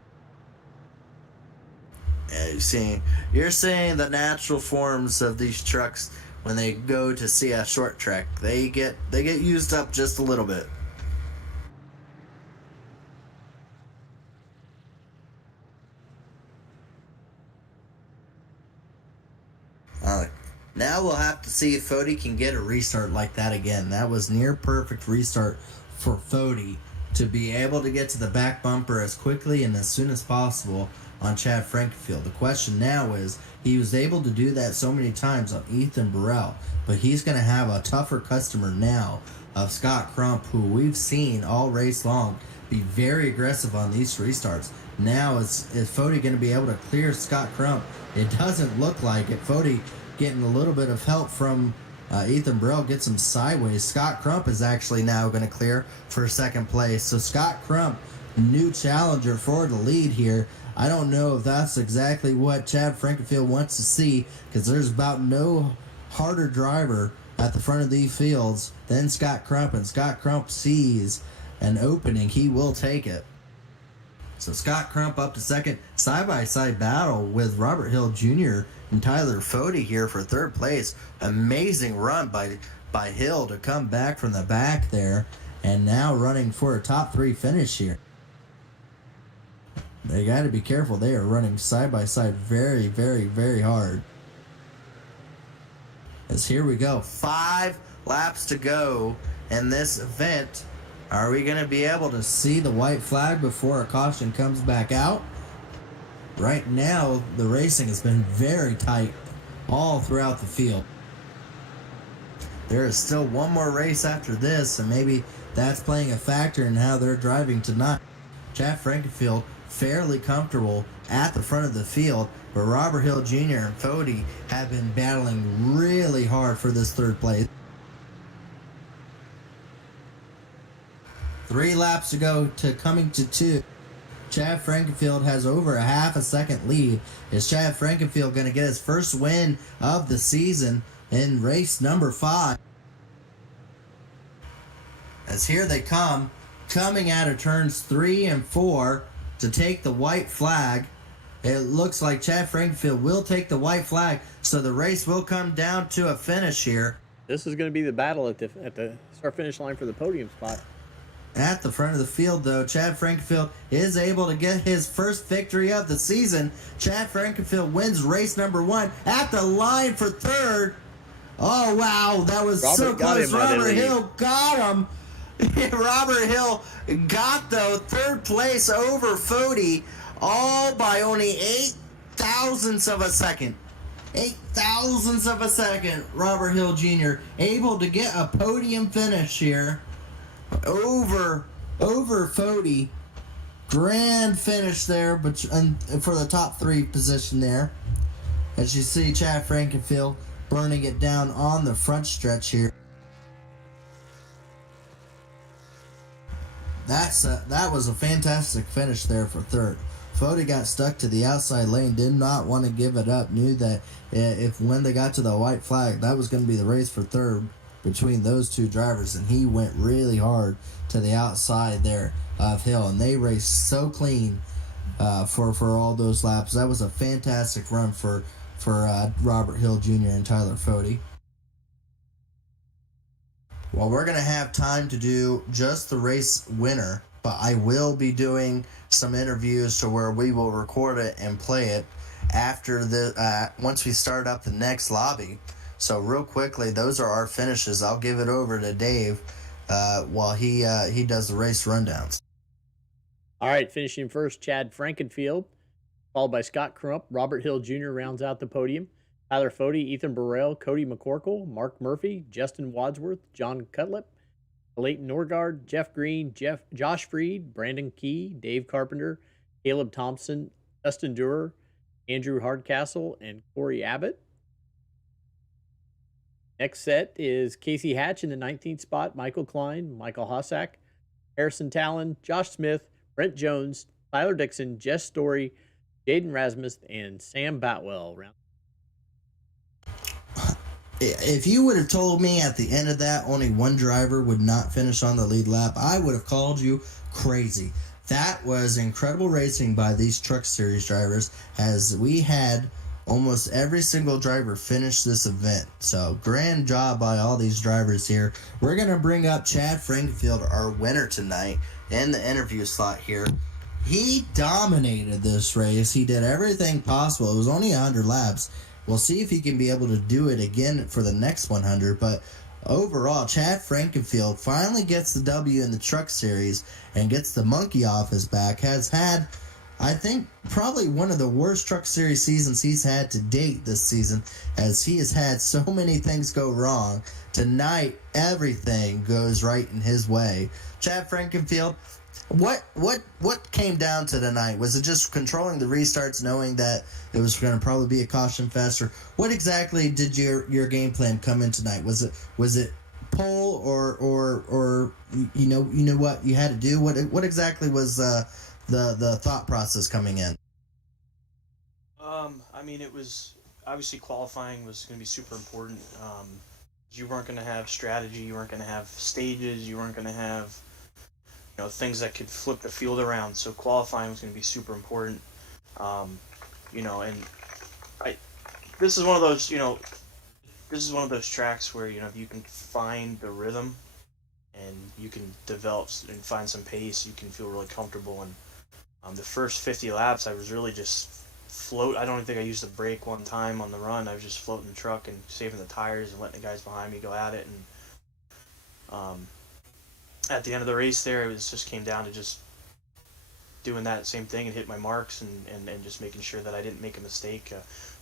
Yeah, you're seeing the natural forms of these trucks when they go to see a short track. They get used up just a little bit. Now we'll have to see if Fody can get a restart like that again. That was near perfect restart for Fody to be able to get to the back bumper as quickly and as soon as possible on Chad Frankenfield. The question now is, he was able to do that so many times on Ethan Burrell, but he's going to have a tougher customer now of Scott Crump, who we've seen all race long be very aggressive on these restarts. Now is Fody going to be able to clear Scott Crump? It doesn't look like it. Fody getting a little bit of help from Ethan Burrell, gets him sideways. Scott Crump is actually now going to clear for second place. So Scott Crump, new challenger for the lead here. I don't know if that's exactly what Chad Frankenfield wants to see, because there's about no harder driver at the front of these fields than Scott Crump, and Scott Crump sees an opening, he will take it. So Scott Crump up to second. Side-by-side battle with Robert Hill Jr. and Tyler Fody here for third place. Amazing run by Hill to come back from the back there, and now running for a top 3 finish here. They got to be careful. They are running side-by-side very, very, very hard. As here we go. 5 laps to go in this event. Are we going to be able to see the white flag before a caution comes back out? Right now, the racing has been very tight all throughout the field. There is still one more race after this, and maybe that's playing a factor in how they're driving tonight. Chad Frankenfield fairly comfortable at the front of the field, but Robert Hill Jr. and Fody have been battling really hard for this third place. 3 laps to go to coming to 2. Chad Frankenfield has over a half a second lead. Is Chad Frankenfield going to get his first win of the season in race number 5? As here they come, coming out of turns 3 and 4 to take the white flag. It looks like Chad Frankenfield will take the white flag, so the race will come down to a finish here. This is going to be the battle at the start-finish line for the podium spot. At the front of the field, though, Chad Frankenfield is able to get his first victory of the season. Chad Frankenfield wins race number 1 at the line for third. Oh, wow, that was Robert so got close. him, I Robert believe. Hill got him. Robert Hill got, though, third place over Fody, all by only 8 thousandths of a second. 8 thousandths of a second. Robert Hill Jr. able to get a podium finish here over Fody. Grand finish there, but for the top 3 position there. As you see, Chad Frankenfield burning it down on the front stretch here. That was a fantastic finish there for third. Fody got stuck to the outside lane, did not want to give it up, knew that when they got to the white flag, that was going to be the race for third between those 2 drivers, and he went really hard to the outside there of Hill, and they raced so clean for all those laps. That was a fantastic run for Robert Hill Jr. and Tyler Fody. Well, we're going to have time to do just the race winner, but I will be doing some interviews to where we will record it and play it after once we start up the next lobby. So real quickly, those are our finishes. I'll give it over to Dave while he does the race rundowns. All right, finishing first, Chad Frankenfield, followed by Scott Crump. Robert Hill Jr. rounds out the podium. Tyler Fody, Ethan Burrell, Cody McCorkle, Mark Murphy, Justin Wadsworth, John Cutlip, Leighton Norgard, Jeff Green, Josh Freed, Brandon Key, Dave Carpenter, Caleb Thompson, Dustin Durer, Andrew Hardcastle, and Corey Abbott. Next set is Casey Hatch in the 19th spot, Michael Klein, Michael Hossack, Harrison Talon, Josh Smith, Brent Jones, Tyler Dixon, Jess Story, Jaden Rasmus, and Sam Batwell. If you would have told me at the end of that only 1 driver would not finish on the lead lap, I would have called you crazy. That was incredible racing by these Truck Series drivers, as we had almost every single driver finish this event. So grand job by all these drivers here. We're going to bring up Chad Frankenfield, our winner tonight, in the interview slot here. He dominated this race. He did everything possible. It was only 100 laps. We'll see if he can be able to do it again for the next 100. But overall, Chad Frankenfield finally gets the W in the Truck Series and gets the monkey off his back. Has had, I think, probably one of the worst Truck Series seasons he's had to date this season, as he has had so many things go wrong. Tonight, everything goes right in his way. Chad Frankenfield, what came down to tonight? Was it just controlling the restarts, knowing that it was going to probably be a caution fest, or what exactly did your game plan come in tonight? Was it pole or you know what you had to do? What exactly was the thought process coming in? I mean, it was obviously qualifying was going to be super important. You weren't going to have strategy, you weren't going to have stages, you weren't going to have things that could flip the field around. So qualifying was going to be super important. And this is one of those, this is one of those tracks where, if you can find the rhythm and you can develop and find some pace, you can feel really comfortable. And the first 50 laps, I was really just float. I don't even think I used the brake one time on the run. I was just floating the truck and saving the tires and letting the guys behind me go at it. And at the end of the race there, it just came down to just doing that same thing and hit my marks and just making sure that I didn't make a mistake.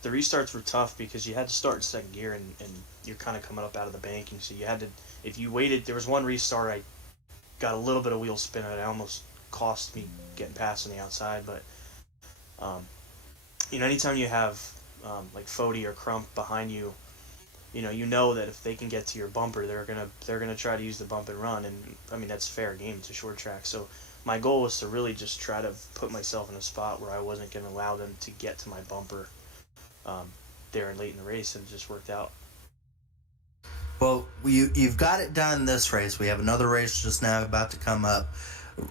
The restarts were tough because you had to start in second gear and you're kind of coming up out of the banking, so you had to, if you waited, there was one restart I got a little bit of wheel spin and it almost cost me getting past on the outside. But anytime you have like Fody or Crump behind you, you know that if they can get to your bumper, they're gonna try to use the bump and run, and I mean that's fair game. It's a short track, so my goal was to really just try to put myself in a spot where I wasn't gonna allow them to get to my bumper there and late in the race, and it just worked out. Well, you've got it done this race. We have another race just now about to come up.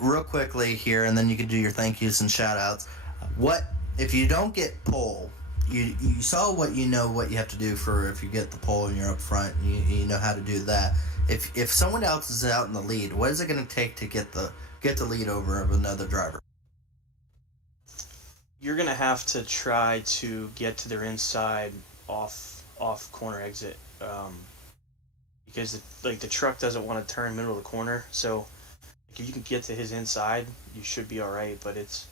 Real quickly here, and then you can do your thank yous and shout outs. What if you don't get pole? You saw what you have to do for if you get the pole and you're up front. You know how to do that. if someone else is out in the lead, what is it going to take to get the lead over of another driver? You're gonna have to try to get to their inside off corner exit, because the truck doesn't want to turn middle of the corner. So if you can get to his inside, you should be all right. But it's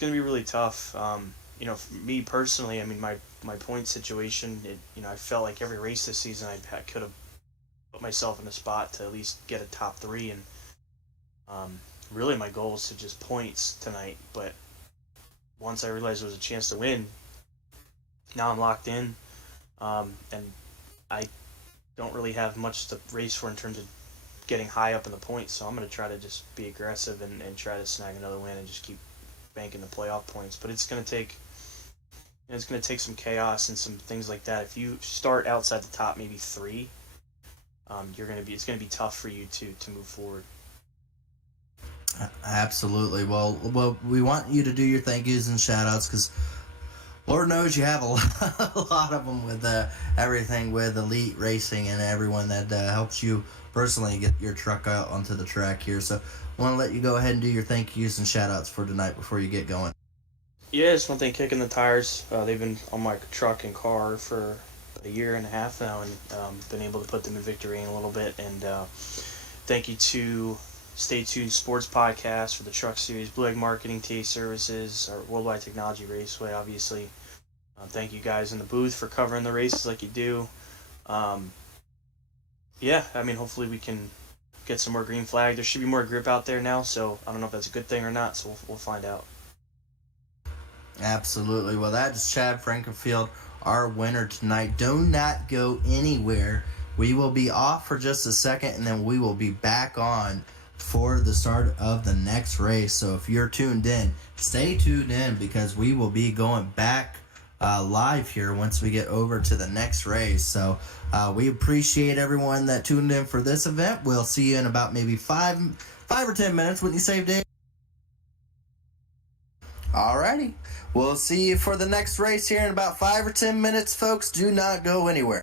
gonna be really tough. For me personally, I mean my point situation. I felt like every race this season I could have put myself in a spot to at least get a top three, and really my goal was to just points tonight. But once I realized there was a chance to win, now I'm locked in, and I don't really have much to race for in terms of getting high up in the points. So I'm going to try to just be aggressive and try to snag another win and just keep banking the playoff points. But it's going to take some chaos and some things like that. If you start outside the top, maybe three, it's going to be tough for you to move forward. Absolutely. Well, we want you to do your thank yous and shout outs because Lord knows you have a lot of them with everything with Elite Racing and everyone that helps you personally get your truck out onto the track here. So I want to let you go ahead and do your thank yous and shout outs for tonight before you get going. Yeah, just one thing, Kicking the Tires. They've been on my truck and car for a year and a half now, and been able to put them in victory in a little bit. And thank you to Stay Tuned Sports Podcast for the Truck Series, Blue Egg Marketing, TA Services, our Worldwide Technology Raceway, obviously. Thank you guys in the booth for covering the races like you do. Hopefully we can get some more green flag. There should be more grip out there now, so I don't know if that's a good thing or not, so we'll find out. Absolutely. Well, that is Chad Frankenfield, our winner tonight. Do not go anywhere. We will be off for just a second, and then we will be back on for the start of the next race. So if you're tuned in, stay tuned in because we will be going back live here once we get over to the next race. So we appreciate everyone that tuned in for this event. We'll see you in about maybe 5 or 10 minutes. Wouldn't you say, Dave? Alrighty. We'll see you for the next race here in about 5 or 10 minutes, folks. Do not go anywhere.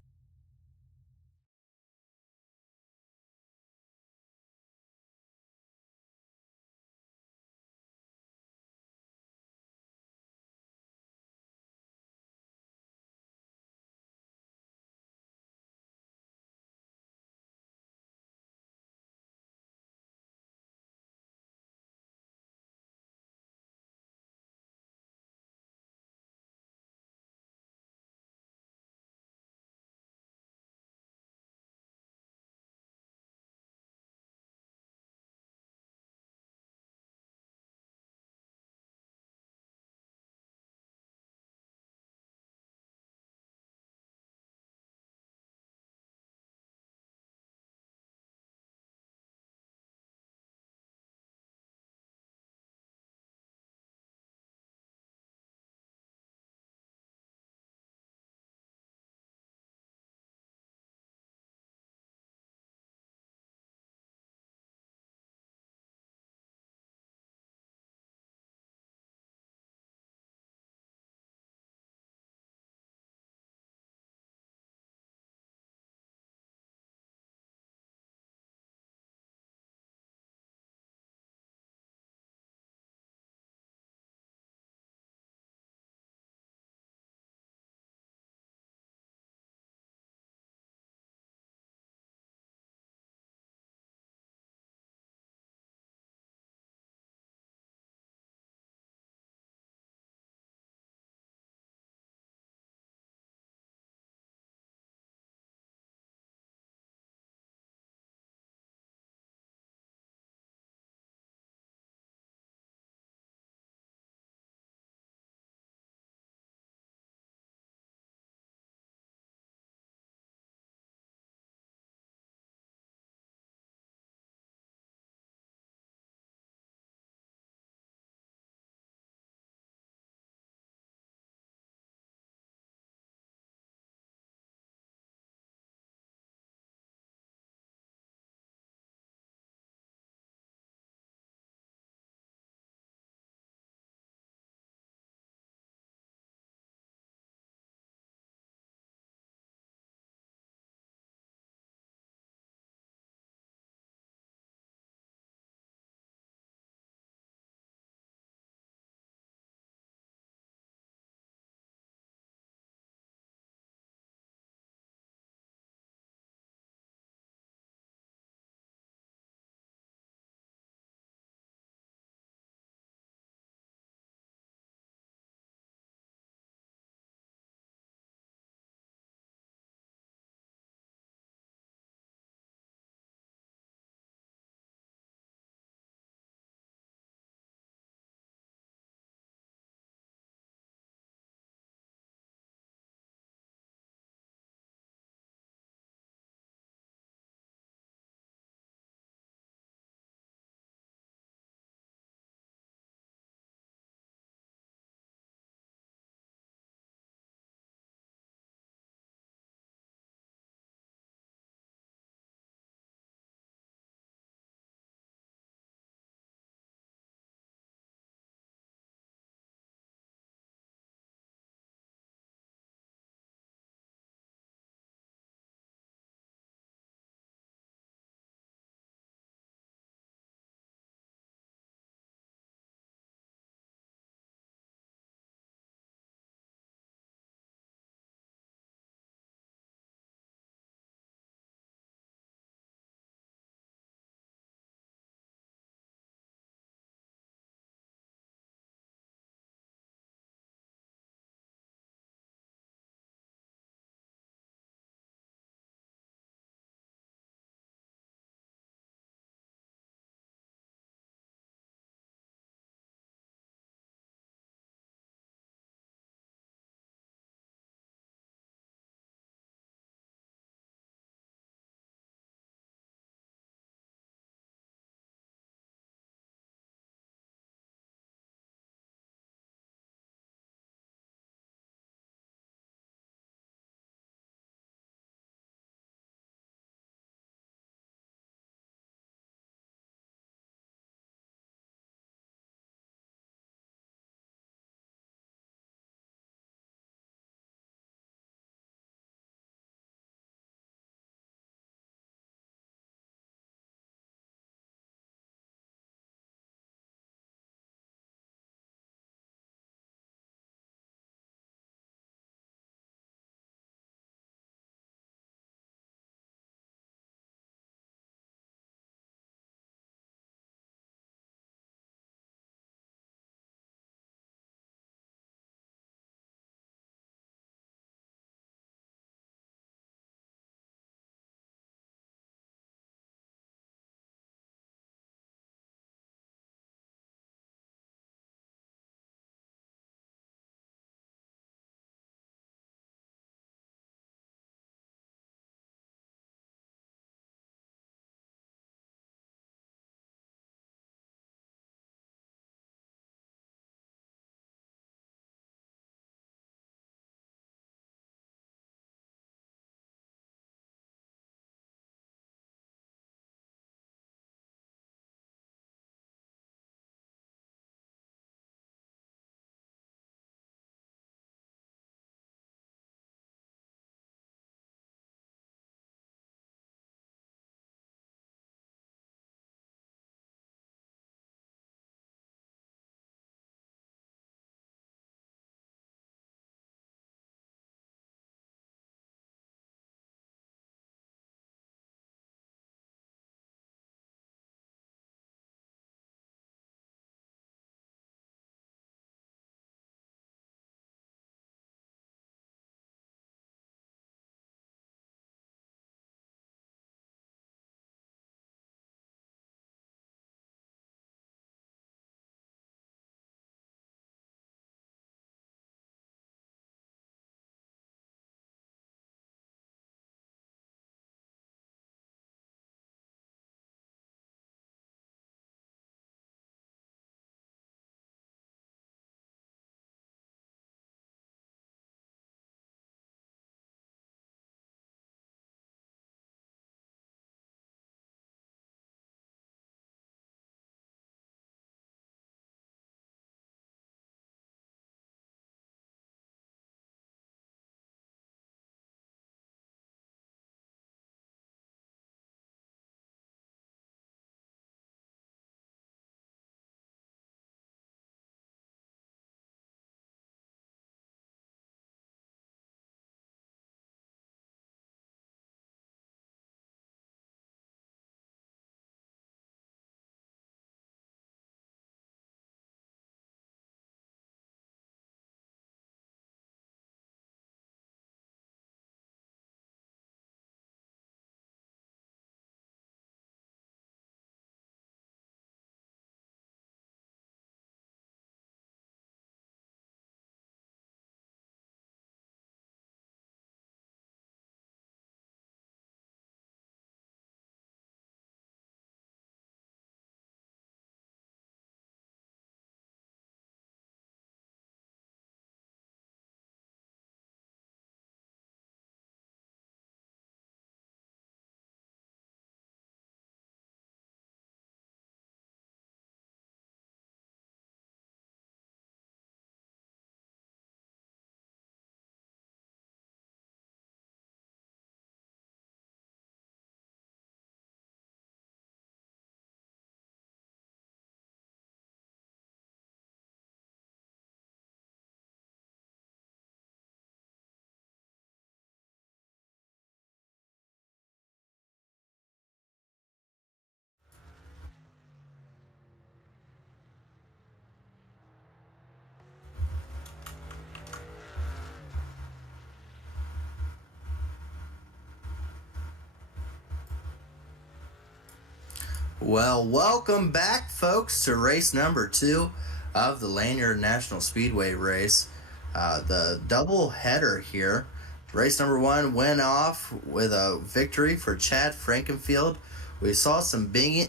Well, welcome back, folks, to race number 2 of the Lanier National Speedway race. The double header here. Race number 1 went off with a victory for Chad Frankenfield. We saw some banging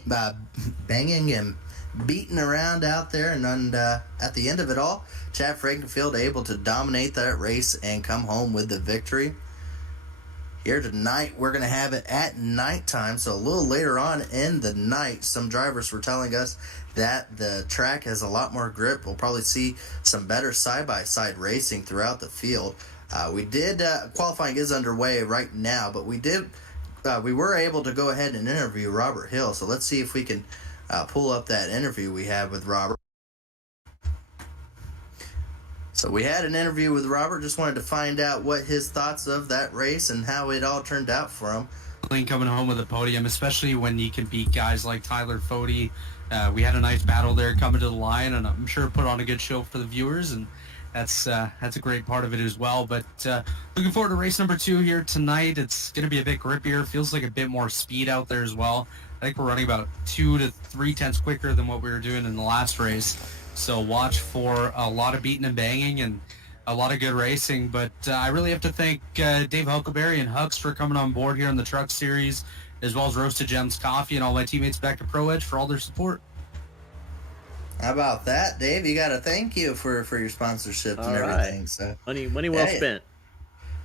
and beating around out there, and at the end of it all, Chad Frankenfield able to dominate that race and come home with the victory. Here tonight, we're going to have it at nighttime, so a little later on in the night. Some drivers were telling us that the track has a lot more grip. We'll probably see some better side-by-side racing throughout the field. Qualifying is underway right now, but we were able to go ahead and interview Robert Hill, so let's see if we can pull up that interview we had with Robert. So we had an interview with Robert, just wanted to find out what his thoughts of that race and how it all turned out for him. Coming home with a podium, especially when you can beat guys like Tyler Fode. We had a nice battle there coming to the line, and I'm sure put on a good show for the viewers, and that's a great part of it as well. But looking forward to race number 2 here tonight. It's going to be a bit grippier. Feels like a bit more speed out there as well. I think we're running about 2 to 3 tenths quicker than what we were doing in the last race. So watch for a lot of beating and banging and a lot of good racing. But I really have to thank Dave Huckleberry and Hucks for coming on board here on the Truck Series, as well as Roasted Gems Coffee and all my teammates back at Pro Edge for all their support. How about that, Dave? You got to thank you for your sponsorship and everything. Right. So Money well spent.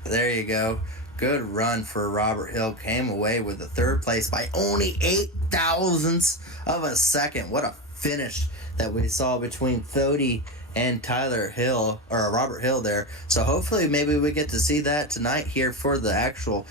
There you go. Good run for Robert Hill. Came away with the 3rd place by only 8 thousandths of a second. What a finish that we saw between Fode and Tyler Hill, or Robert Hill there. So hopefully maybe we get to see that tonight here for the actual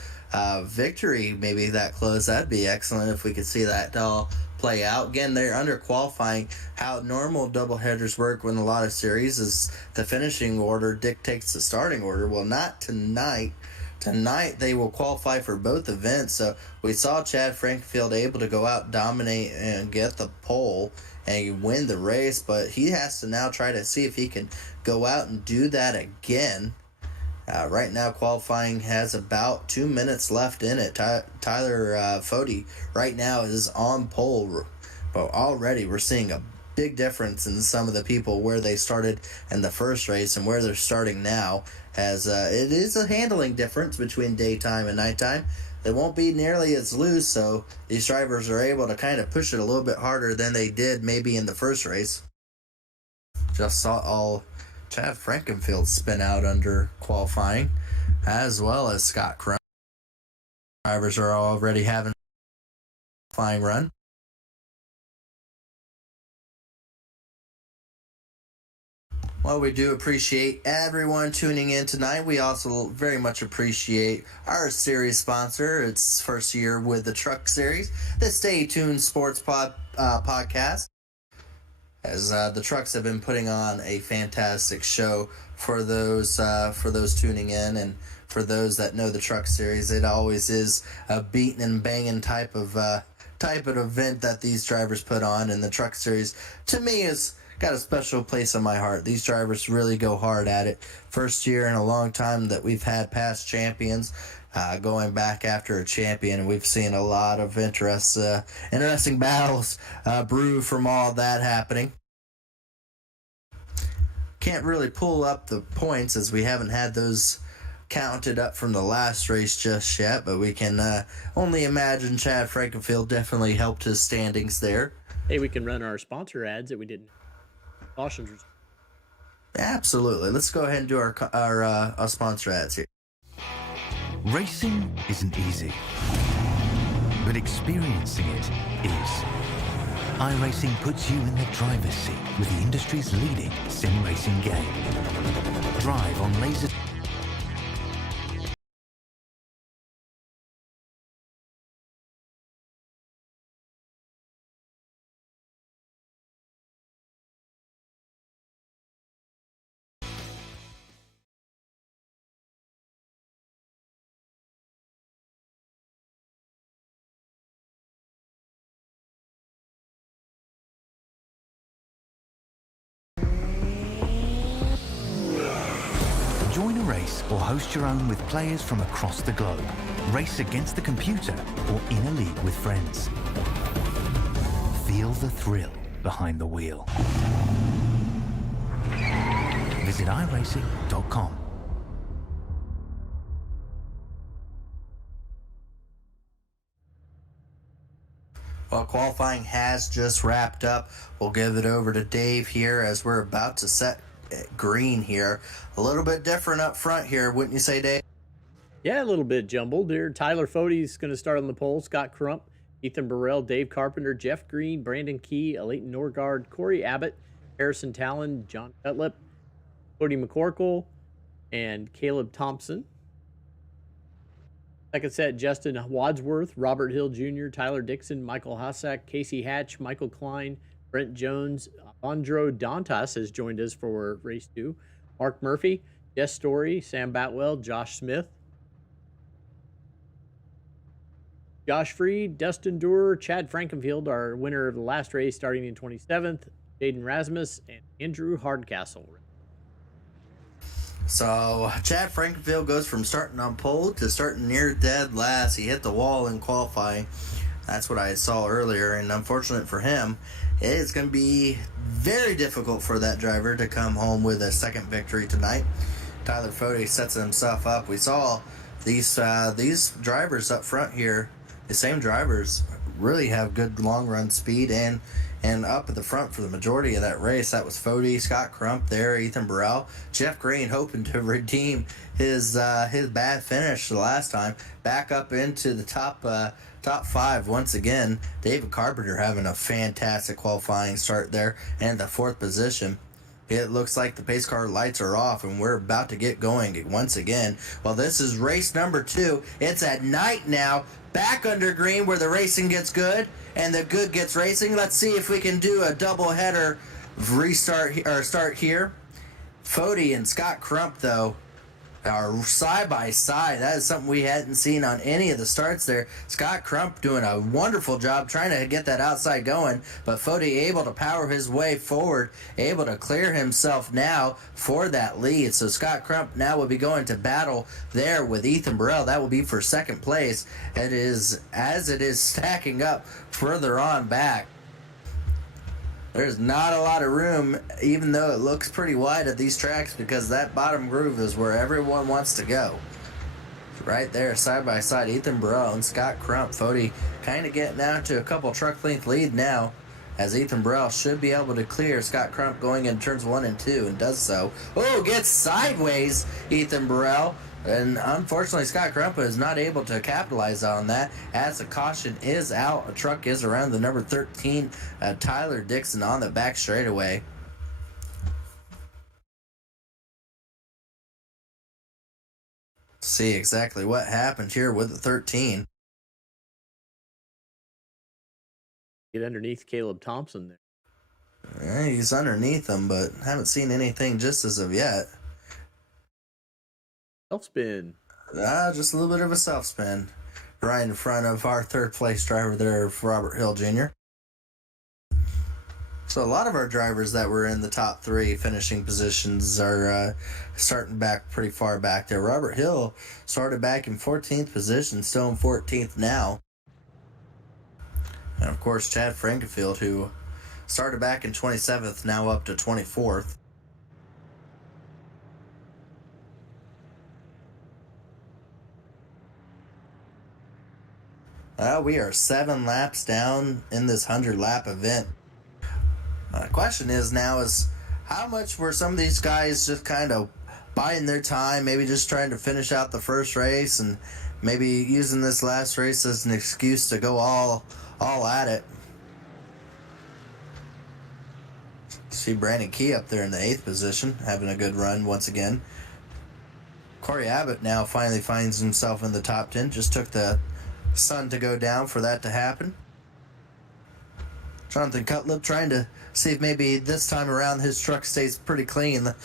victory. Maybe that close. That'd be excellent if we could see that all play out. Again, they're under qualifying. How normal doubleheaders work when a lot of series is the finishing order dictates the starting order. Well, not tonight. Tonight they will qualify for both events. So we saw Chad Frankenfield able to go out, dominate, and get the pole and win the race, but he has to now try to see if he can go out and do that again. Right now, qualifying has about 2 minutes left in it. Tyler Fode right now is on pole, but already we're seeing a big difference in some of the people where they started in the first race and where they're starting now, as it is a handling difference between daytime and nighttime. It won't be nearly as loose, so these drivers are able to kind of push it a little bit harder than they did maybe in the first race. Just saw all Chad Frankenfield spin out under qualifying, as well as Scott Crump. Drivers are already having a qualifying run. Well, we do appreciate everyone tuning in tonight. We also very much appreciate our series sponsor. It's first year with the Truck Series, the Stay Tuned Sports podcast. As the trucks have been putting on a fantastic show for those tuning in, and for those that know the Truck Series, it always is a beating and banging type of event that these drivers put on. And the Truck Series, to me, is got a special place in my heart. These drivers really go hard at it. First year in a long time that we've had past champions going back after a champion, and we've seen a lot of interesting battles brew from all that happening. Can't really pull up the points as we haven't had those counted up from the last race just yet, but we can only imagine Chad Frankenfield definitely helped his standings there. Hey, we can run our sponsor ads that we didn't. Cautions. Absolutely. Let's go ahead and do our sponsor ads here. Racing isn't easy, but experiencing it is. iRacing puts you in the driver's seat with the industry's leading sim racing game. Drive on laser. Join a race or host your own with players from across the globe. Race against the computer or in a league with friends. Feel the thrill behind the wheel. Visit iRacing.com. Well, qualifying has just wrapped up. We'll give it over to Dave here as we're about to set green here. A little bit different up front here, wouldn't you say, Dave? Yeah, a little bit jumbled there. Tyler Fode's going to start on the pole. Scott Crump, Ethan Burrell, Dave Carpenter, Jeff Green, Brandon Key, Leighton Norgard, Corey Abbott, Harrison Talon, John Cutlip, Cody McCorkle, and Caleb Thompson. Second set, Justin Wadsworth, Robert Hill Jr., Tyler Dixon, Michael Hossack, Casey Hatch, Michael Klein, Brent Jones, Andro Dantas has joined us for race 2. Mark Murphy, Jess Story, Sam Batwell, Josh Smith, Josh Freed, Dustin Durer, Chad Frankenfield, our winner of the last race starting in 27th, Jaden Rasmus, and Andrew Hardcastle. So Chad Frankenfield goes from starting on pole to starting near dead last. He hit the wall in qualifying. That's what I saw earlier, and unfortunate for him, it's going to be very difficult for that driver to come home with a second victory tonight. Tyler Fode sets himself up. We saw these drivers up front here, the same drivers, really have good long run speed and up at the front for the majority of that race. That was Fode, Scott Crump there, Ethan Burrell, Jeff Green hoping to redeem his bad finish the last time, back up into the top 5 once again. David Carpenter having a fantastic qualifying start there and the 4th position. It looks like the pace car lights are off and we're about to get going once again. Well, this is race number 2. It's at night now, back under green where the racing gets good and the good gets racing. Let's see if we can do a double header start here. Fode and Scott Crump, though, are side by side. That is something we hadn't seen on any of the starts there. Scott Crump doing a wonderful job trying to get that outside going, but Fode able to power his way forward, able to clear himself now for that lead. So Scott Crump now will be going to battle there with Ethan Burrell. That will be for second place. It is stacking up further on back. There's not a lot of room, even though it looks pretty wide at these tracks, because that bottom groove is where everyone wants to go. Right there, side by side, Ethan Burrell and Scott Crump. Fode kind of getting down to a couple truck length lead now, as Ethan Burrell should be able to clear Scott Crump going in turns 1 and 2, and does so. Oh, gets sideways, Ethan Burrell. And unfortunately, Scott Crump is not able to capitalize on that, as the caution is out. A truck is around the number 13, Tyler Dixon, on the back straightaway. See exactly what happened here with the 13. Get underneath Caleb Thompson there. Yeah, he's underneath him, but haven't seen anything just as of yet. Self-spin. Just a little bit of a self-spin right in front of our 3rd place driver there, Robert Hill Jr. So a lot of our drivers that were in the top 3 finishing positions are starting back pretty far back there. Robert Hill started back in 14th position, still in 14th now. And of course, Chad Frankenfield, who started back in 27th, now up to 24th. We are 7 laps down in this 100-lap event. The question is how much were some of these guys just kind of biding their time, maybe just trying to finish out the first race and maybe using this last race as an excuse to go all at it. See Brandon Key up there in the 8th position, having a good run once again. Corey Abbott now finally finds himself in the top 10. Just took the sun to go down for that to happen. Jonathan Cutlip trying to see if maybe this time around his truck stays pretty clean. The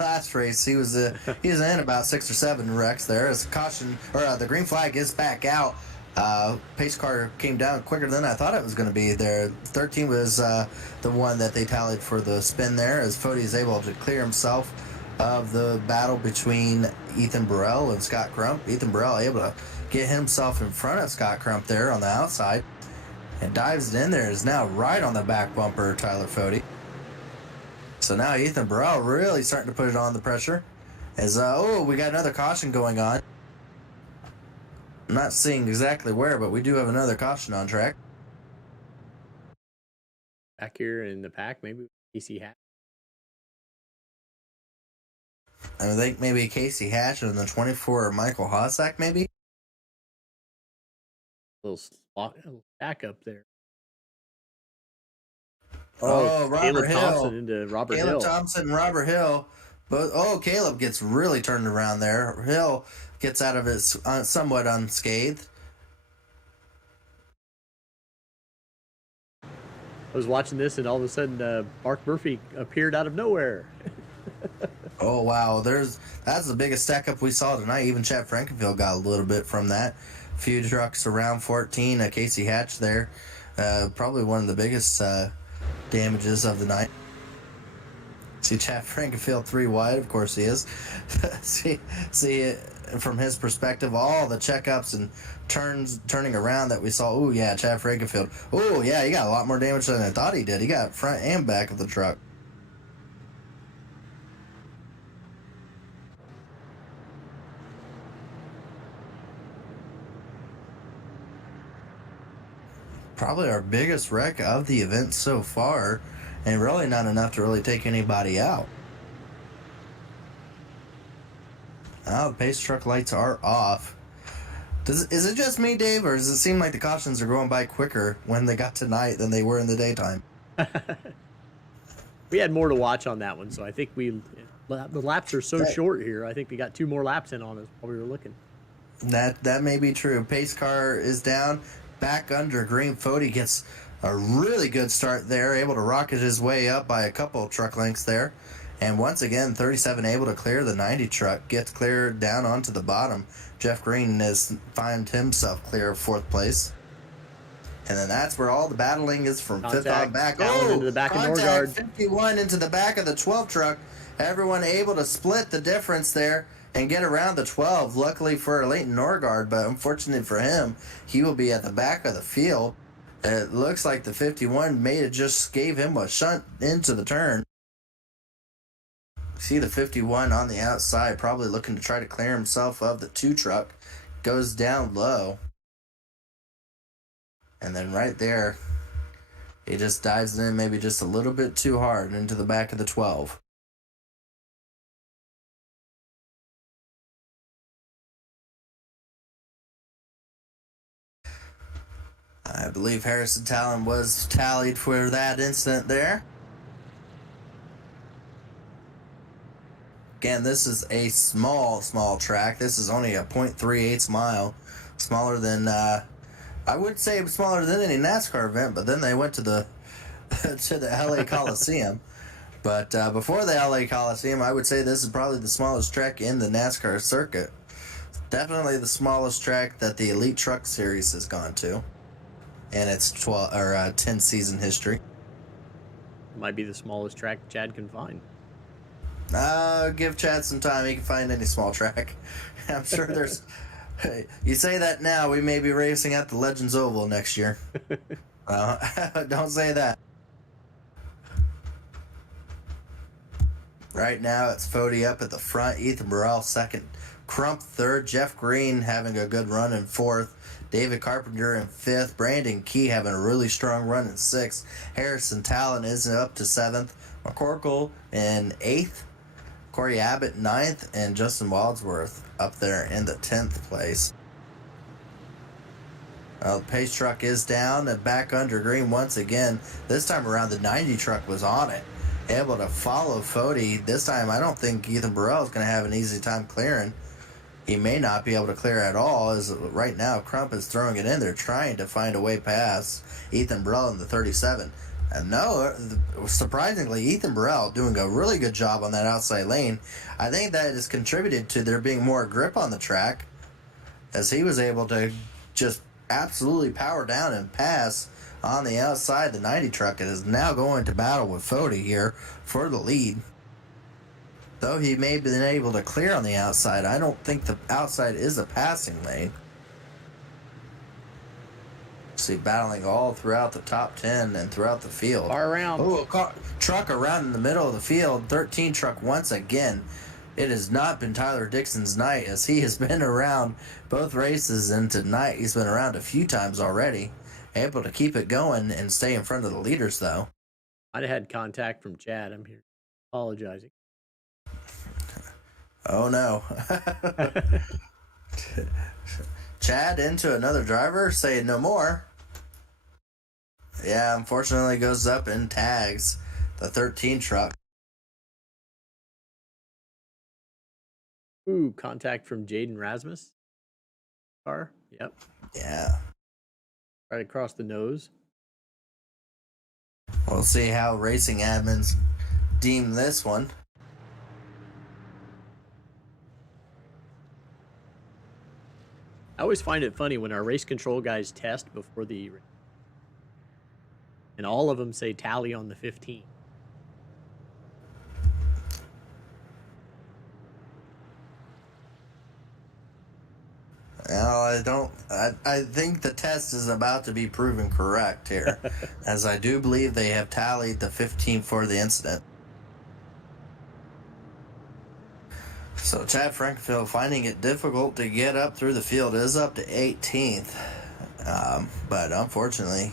last race he was in about 6 or 7 wrecks there. As caution the green flag is back out. Pace car came down quicker than I thought it was going to be there. 13 was the one that they tallied for the spin there, as Fode is able to clear himself of the battle between Ethan Burrell and Scott Crump. Ethan Burrell able to get himself in front of Scott Crump there on the outside. and dives in there. Is now right on the back bumper, Tyler Fody. So now Ethan Burrell really starting to put it on the pressure. As we got another caution going on. I'm not seeing exactly where, but we do have another caution on track. Back here in the pack, maybe Casey Hatch. I think maybe Casey Hatch and the 24 Michael Hossack, maybe. Little stack up there. Oh, Robert Caleb Hill. Thompson into Robert Hill. Caleb Thompson, Robert Hill. But Caleb gets really turned around there. Hill gets out of it somewhat unscathed. I was watching this, and all of a sudden, Mark Murphy appeared out of nowhere. Oh wow, that's the biggest stack up we saw tonight. Even Chad Frankenfield got a little bit from that. Few trucks around 14. Casey Hatch there, probably one of the biggest damages of the night. See Chad Frankenfield 3 wide, of course he is. see it from his perspective, all the checkups and turning around that we saw. Oh yeah, Chad Frankenfield. Oh yeah, he got a lot more damage than I thought he did. He got front and back of the truck. Probably our biggest wreck of the event so far, and really not enough to really take anybody out. Now the pace truck lights are off. Is it just me, Dave, or does it seem like the cautions are going by quicker when they got to night than they were in the daytime? We had more to watch on that one, so I think the laps are so short here. I think we got 2 more laps in on us while we were looking. That may be true. Pace car is down. Back under green. Fody gets a really good start there, able to rocket his way up by a couple of truck lengths there. And once again, 37 able to clear the 90 truck, gets cleared down onto the bottom. Jeff Green has found himself clear of 4th place. And then that's where all the battling is from Contact 5th on back. into the back of Norgard. 51 into the back of the 12 truck. Everyone able to split the difference there and get around the 12. Luckily for Leighton Norgard, but unfortunately for him, he will be at the back of the field. It looks like the 51 just gave him a shunt into the turn. See the 51 on the outside, probably looking to try to clear himself of the 2 truck. Goes down low. And then right there, he just dives in maybe just a little bit too hard into the back of the 12. I believe Harrison Talon was tallied for that incident there. Again, this is a small track. This is only a 0.38 mile. Smaller than, I would say smaller than any NASCAR event, but then they went to the to the LA Coliseum. But before the LA Coliseum, I would say this is probably the smallest track in the NASCAR circuit. Definitely the smallest track that the Elite Truck Series has gone to in its 10 season history. Might be the smallest track Chad can find. Give Chad some time. He can find any small track. I'm sure there's... You say that now, we may be racing at the Legends Oval next year. Don't say that. Right now, it's Fody up at the front. Ethan Burrell second. Crump third. Jeff Green having a good run in 4th. David Carpenter in 5th. Brandon Key having a really strong run in 6th. Harrison Talon is up to 7th. McCorkle in 8th. Corey Abbott 9th. And Justin Wadsworth up there in the 10th place. The pace truck is down and back under green once again. This time around, the 90 truck was on it, able to follow Fody. This time, I don't think Ethan Burrell is going to have an easy time clearing. He may not be able to clear at all, as right now Crump is throwing it in there, trying to find a way past Ethan Burrell in the 37. And no, surprisingly, Ethan Burrell doing a really good job on that outside lane. I think that has contributed to there being more grip on the track, as he was able to just absolutely power down and pass on the outside. The 90 truck is now going to battle with Fody here for the lead. Though he may have been able to clear on the outside, I don't think the outside is a passing lane. See, battling all throughout the top 10 and throughout the field. Far around. Oh, truck around in the middle of the field. 13 truck once again. It has not been Tyler Dixon's night, as he has been around both races, and tonight he's been around a few times already. Able to keep it going and stay in front of the leaders, though. I'd have had contact from Chad. I'm here apologizing. Oh, no. Chad into another driver, saying no more. Yeah, unfortunately goes up and tags the 13 truck. Ooh, contact from Jaden Rasmus. Car. Yep. Yeah. Right across the nose. We'll see how racing admins deem this one. I always find it funny when our race control guys test before the race. And all of them say tally on the 15. No, I think the test is about to be proven correct here, as I do believe they have tallied the 15 for the incident. So Chad Frankenfield finding it difficult to get up through the field, is up to 18th. But unfortunately,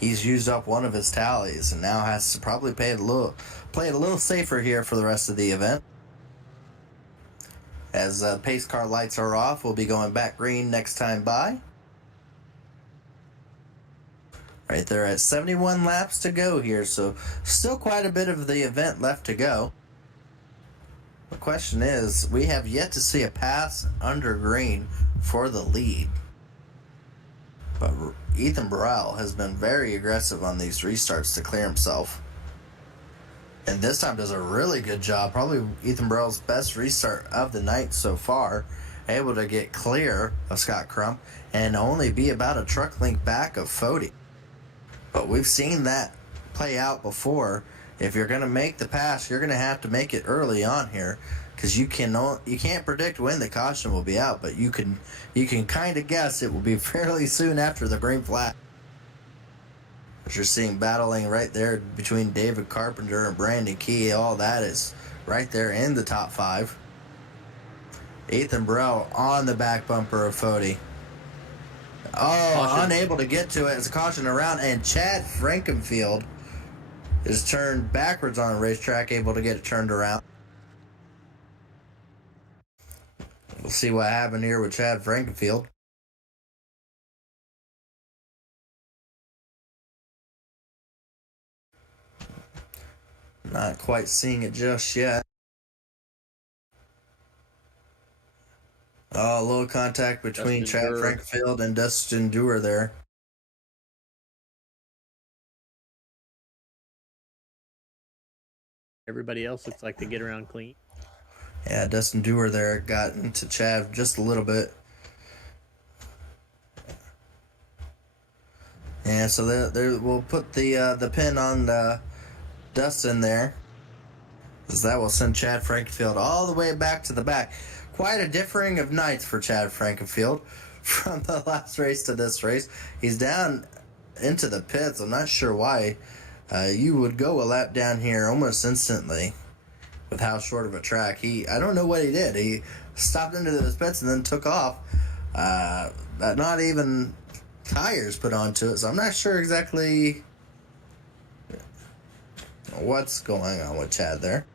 he's used up one of his tallies and now has to probably play it a little safer here for the rest of the event. As pace car lights are off, we'll be going back green next time by. Right there at 71 laps to go here, so still quite a bit of the event left to go. The question is, we have yet to see a pass under green for the lead. But Ethan Burrell has been very aggressive on these restarts to clear himself. And this time does a really good job. Probably Ethan Burrell's best restart of the night so far. Able to get clear of Scott Crump and only be about a truck length back of Fody. But we've seen that play out before. If you're going to make the pass, you're going to have to make it early on here, because you can't predict when the caution will be out, but you can kind of guess it will be fairly soon after the green flag. As you're seeing battling right there between David Carpenter and Brandon Key, all that is right there in the top 5. Ethan Burrell on the back bumper of Fody. Oh, caution. Unable to get to it as a caution around, and Chad Frankenfield is turned backwards on a racetrack, able to get it turned around. We'll see what happened here with Chad Frankenfield. Not quite seeing it just yet. Oh, a little contact between Chad Frankenfield and Dustin Dewar there. Everybody else looks like they get around clean. Yeah, Dustin Dewar there got into Chad just a little bit. Yeah, so there we'll put the pin on Dustin there, as that will send Chad Frankenfield all the way back to the back. Quite a differing of nights for Chad Frankenfield from the last race to this race. He's down into the pits. I'm not sure why. You would go a lap down here almost instantly with how short of a track. I don't know what he did. He stopped into the pits and then took off. Not even tires put onto it, so I'm not sure exactly what's going on with Chad there.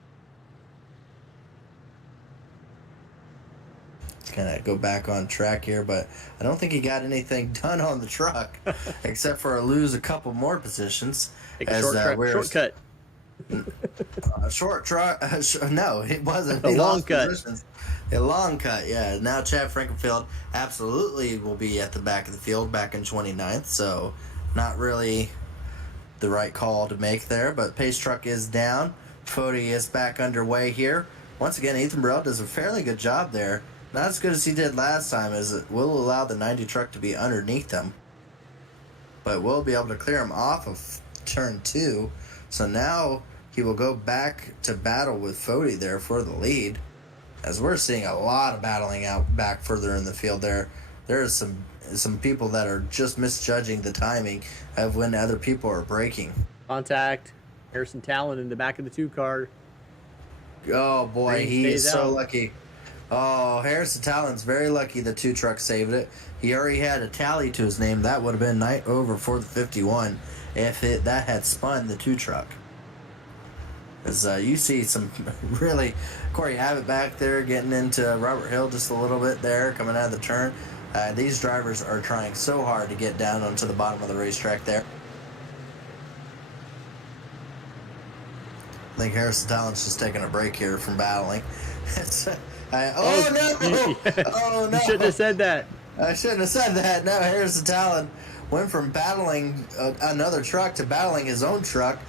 Kind of go back on track here, but I don't think he got anything done on the truck except for lose a couple more positions. Take a shortcut. Short truck. No, it wasn't. A long cut. Positions. A long cut, yeah. Now Chad Frankenfield absolutely will be at the back of the field back in 29th, so not really the right call to make there, but pace truck is down. Fody is back underway here. Once again, Ethan Burrell does a fairly good job there. Not as good as he did last time, as it will allow the 90 truck to be underneath him. But we'll be able to clear him off of turn 2. So now he will go back to battle with Fody there for the lead. As we're seeing a lot of battling out back further in the field there. There is some some people that are just misjudging the timing of when other people are braking. Contact. Harrison Talon in the back of the 2 car. Oh boy, Green he is stays so out. lucky. Oh, Harrison Talon's very lucky the 2 truck saved it. He already had a tally to his name. That would have been night over for the 51 if that had spun the 2 truck. As you see some really Corey Abbott back there getting into Robert Hill just a little bit there, coming out of the turn. These drivers are trying so hard to get down onto the bottom of the racetrack there. I think Harrison Talon's just taking a break here from battling. Oh no! Oh no! You shouldn't have said that. I shouldn't have said that. No, Harrison Talon went from battling another truck to battling his own truck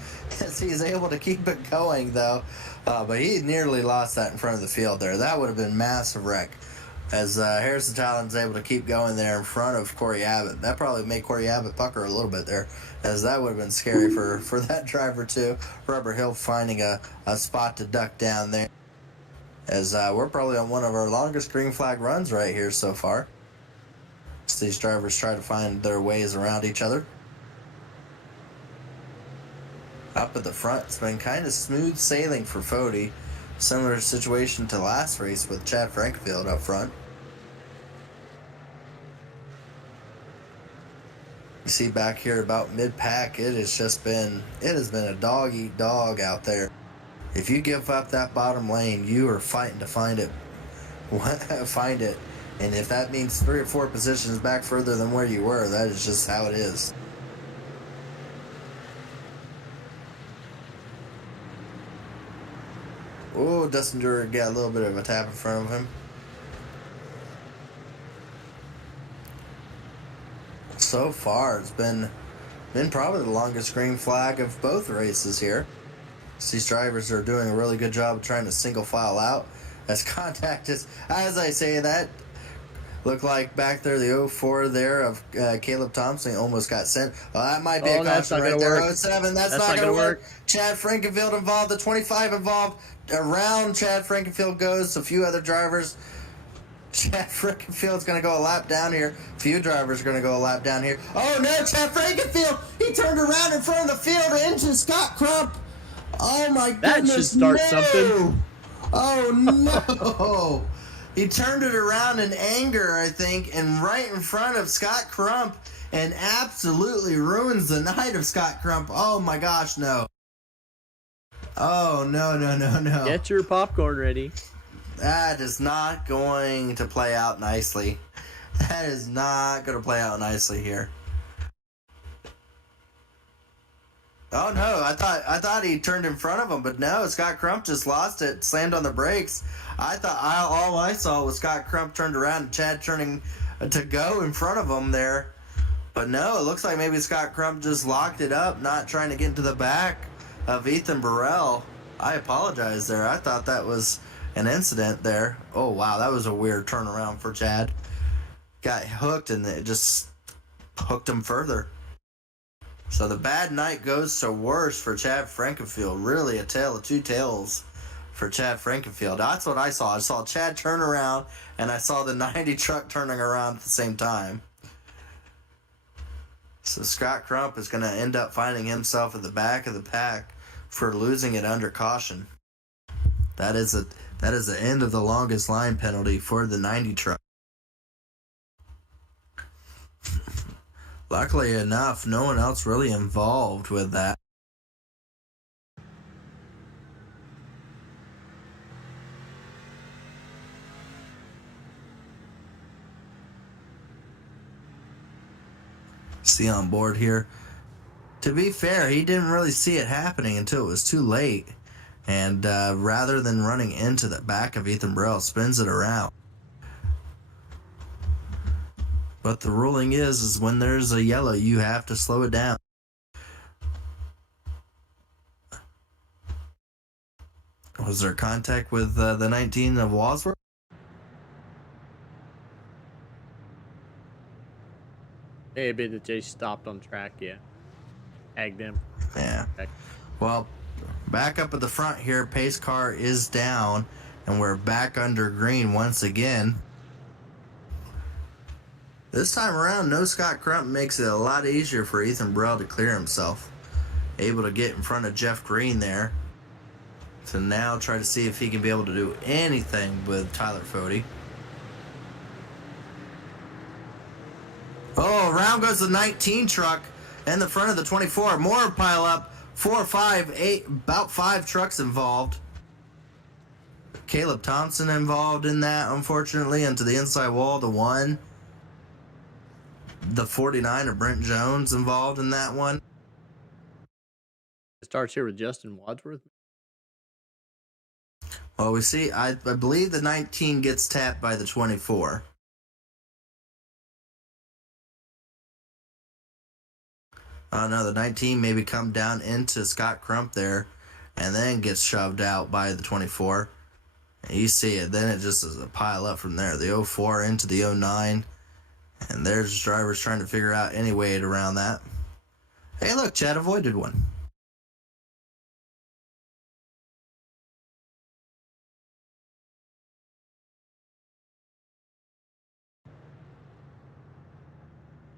as he's able to keep it going, though. But he nearly lost that in front of the field there. That would have been a massive wreck. As Harrison Talon's able to keep going there in front of Corey Abbott. That probably made Corey Abbott pucker a little bit there, as that would have been scary for that driver too. Robert Hill finding a spot to duck down there. As we're probably on one of our longest green flag runs right here so far. As these drivers try to find their ways around each other. Up at the front, it's been kind of smooth sailing for Fody. Similar situation to last race with Chad Frankfield up front. You see back here about mid-pack, it has been a dog-eat-dog out there. If you give up that bottom lane, you are fighting to find it. And if that means 3 or 4 positions back further than where you were, that is just how it is. Oh, Dustin Dewar got a little bit of a tap in front of him. So far, it's been probably the longest green flag of both races here. These drivers are doing a really good job of trying to single file out. As contact is, as I say that, look like back there the 04 there of Caleb Thompson almost got sent. Well, that might be a caution right there. 07, that's not going to work. Chad Frankenfield involved, the 25 involved. Around Chad Frankenfield goes a few other drivers. Chad Frankenfield's going to go a lap down here. A few drivers are going to go a lap down here. Oh no, Chad Frankenfield! He turned around in front of the field into Scott Crump. Oh my goodness! That should start something. Oh no! He turned it around in anger, I think, and right in front of Scott Crump, and absolutely ruins the night of Scott Crump. Oh my gosh, no! Oh no! Get your popcorn ready. That is not going to play out nicely. That is not going to play out nicely here. Oh no, I thought he turned in front of him, but no, Scott Crump just lost it, slammed on the brakes. I thought all I saw was Scott Crump turned around and Chad turning to go in front of him there. But no, it looks like maybe Scott Crump just locked it up, not trying to get into the back of Ethan Burrell. I apologize there. I thought that was an incident there. Oh wow, that was a weird turnaround for Chad. Got hooked and it just hooked him further. So the bad night goes to worse for Chad Frankenfield. Really a tale of two tales for Chad Frankenfield. That's what I saw. I saw Chad turn around and I saw the 90 truck turning around at the same time. So Scott Crump is going to end up finding himself at the back of the pack for losing it under caution. That is the end of the longest line penalty for the 90 truck. Luckily enough, no one else really involved with that. See on board here. To be fair, he didn't really see it happening until it was too late. And rather than running into the back of Ethan Burrell, spins it around. But the ruling is when there's a yellow, you have to slow it down. Was there contact with the 19 of Wadsworth? May have been that they stopped on track, yeah. Tagged them. Yeah. Well, back up at the front here, pace car is down, and we're back under green once again. This time around, no Scott Crump makes it a lot easier for Ethan Burrell to clear himself. Able to get in front of Jeff Green there. To now try to see if he can be able to do anything with Tyler Fody. Oh, around goes the 19 truck in the front of the 24. More pile up. 4, 5, 8, about 5 trucks involved. Caleb Thompson involved in that, unfortunately, into the inside wall to 1. The 49 of Brent Jones involved in that one. It starts here with Justin Wadsworth. Well, we see, I believe the 19 gets tapped by the 24. Oh no, the 19 maybe come down into Scott Crump there and then gets shoved out by the 24. And you see it, then it just is a pile up from there. The 04 into the 09. And there's drivers trying to figure out any way around that. Hey, look, Chad avoided one.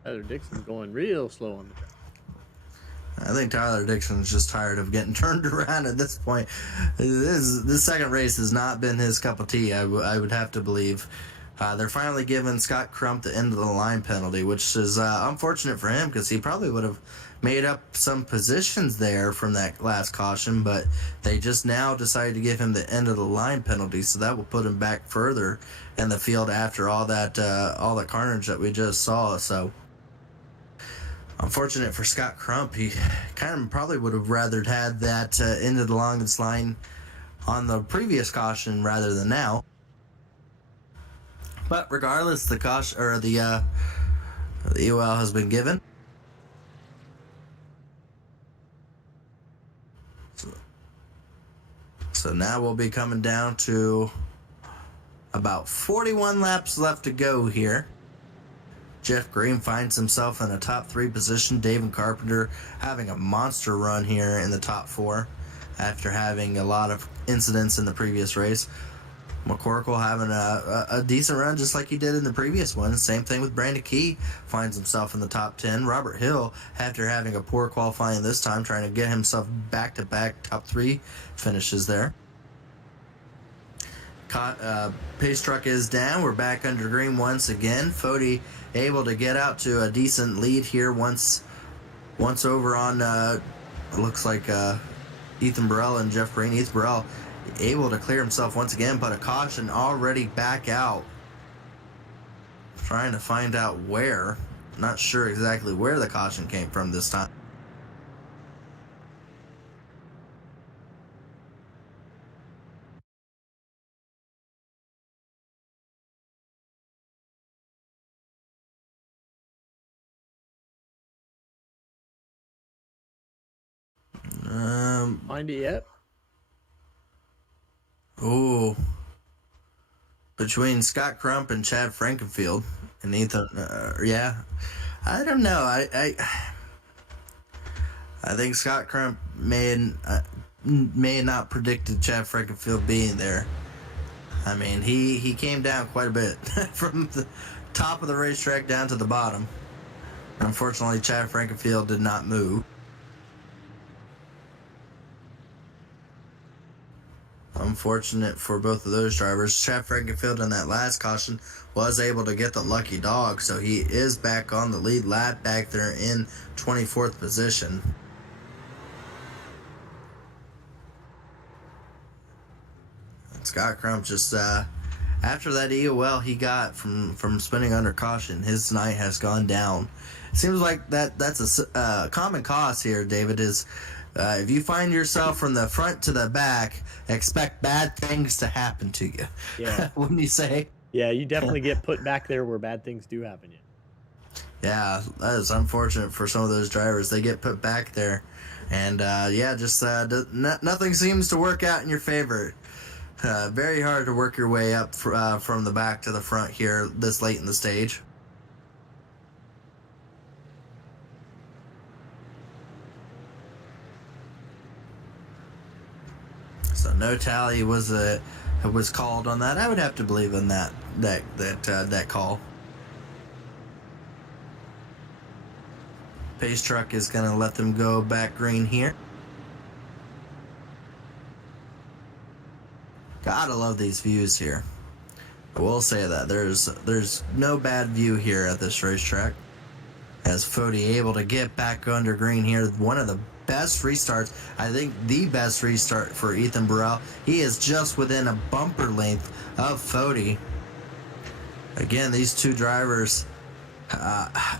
Tyler Dixon's going real slow on the track. I think Tyler Dixon's just tired of getting turned around at this point. This second race has not been his cup of tea, I would have to believe. They're finally giving Scott Crump the end of the line penalty, which is unfortunate for him because he probably would have made up some positions there from that last caution, but they just now decided to give him the end of the line penalty, so that will put him back further in the field after all the carnage that we just saw. So unfortunate for Scott Crump. He kind of probably would have rather had that end of the longest line on the previous caution rather than now. But regardless, the caution or the EOL has been given. So now we'll be coming down to about 41 laps left to go here. Jeff Green finds himself in a top 3 position. David Carpenter having a monster run here in the top 4 after having a lot of incidents in the previous race. McCorkle having a decent run just like he did in the previous one. Same thing with Brandon Key, finds himself in the top 10. Robert Hill, after having a poor qualifying this time, trying to get himself back-to-back top 3 finishes there. Pace truck is down. We're back under green once again. Fody able to get out to a decent lead here once over on it looks like Ethan Burrell and Jeff Green. Ethan Burrell able to clear himself once again, but a caution already back out. Trying to find out where. Not sure exactly where the caution came from this time. Find it yet? Oh, between Scott Crump and Chad Frankenfield and Ethan, yeah, I don't know. I think Scott Crump may not predicted Chad Frankenfield being there. I mean, he came down quite a bit from the top of the racetrack down to the bottom. Unfortunately, Chad Frankenfield did not move. Unfortunate for both of those drivers. Chad Frankenfield in that last caution was able to get the lucky dog, so he is back on the lead lap back there in 24th position. And Scott Crump just after that EOL he got from spinning under caution, his night has gone down. It seems like that's a common cause here, David, is if you find yourself from the front to the back, expect bad things to happen to you. Yeah. Wouldn't you say? Yeah, you definitely get put back there where bad things do happen. Yeah, that is unfortunate for some of those drivers. They get put back there, and nothing seems to work out in your favor. Very hard to work your way up from the back to the front here this late in the stage. So no tally was called on that. I would have to believe in that call. Pace truck is going to let them go back green here. Gotta love these views here. I will say that there's no bad view here at this racetrack. As Fody able to get back under green here, one of the best restarts, I think the best restart for Ethan Burrell. He is just within a bumper length of Fody. Again, these two drivers,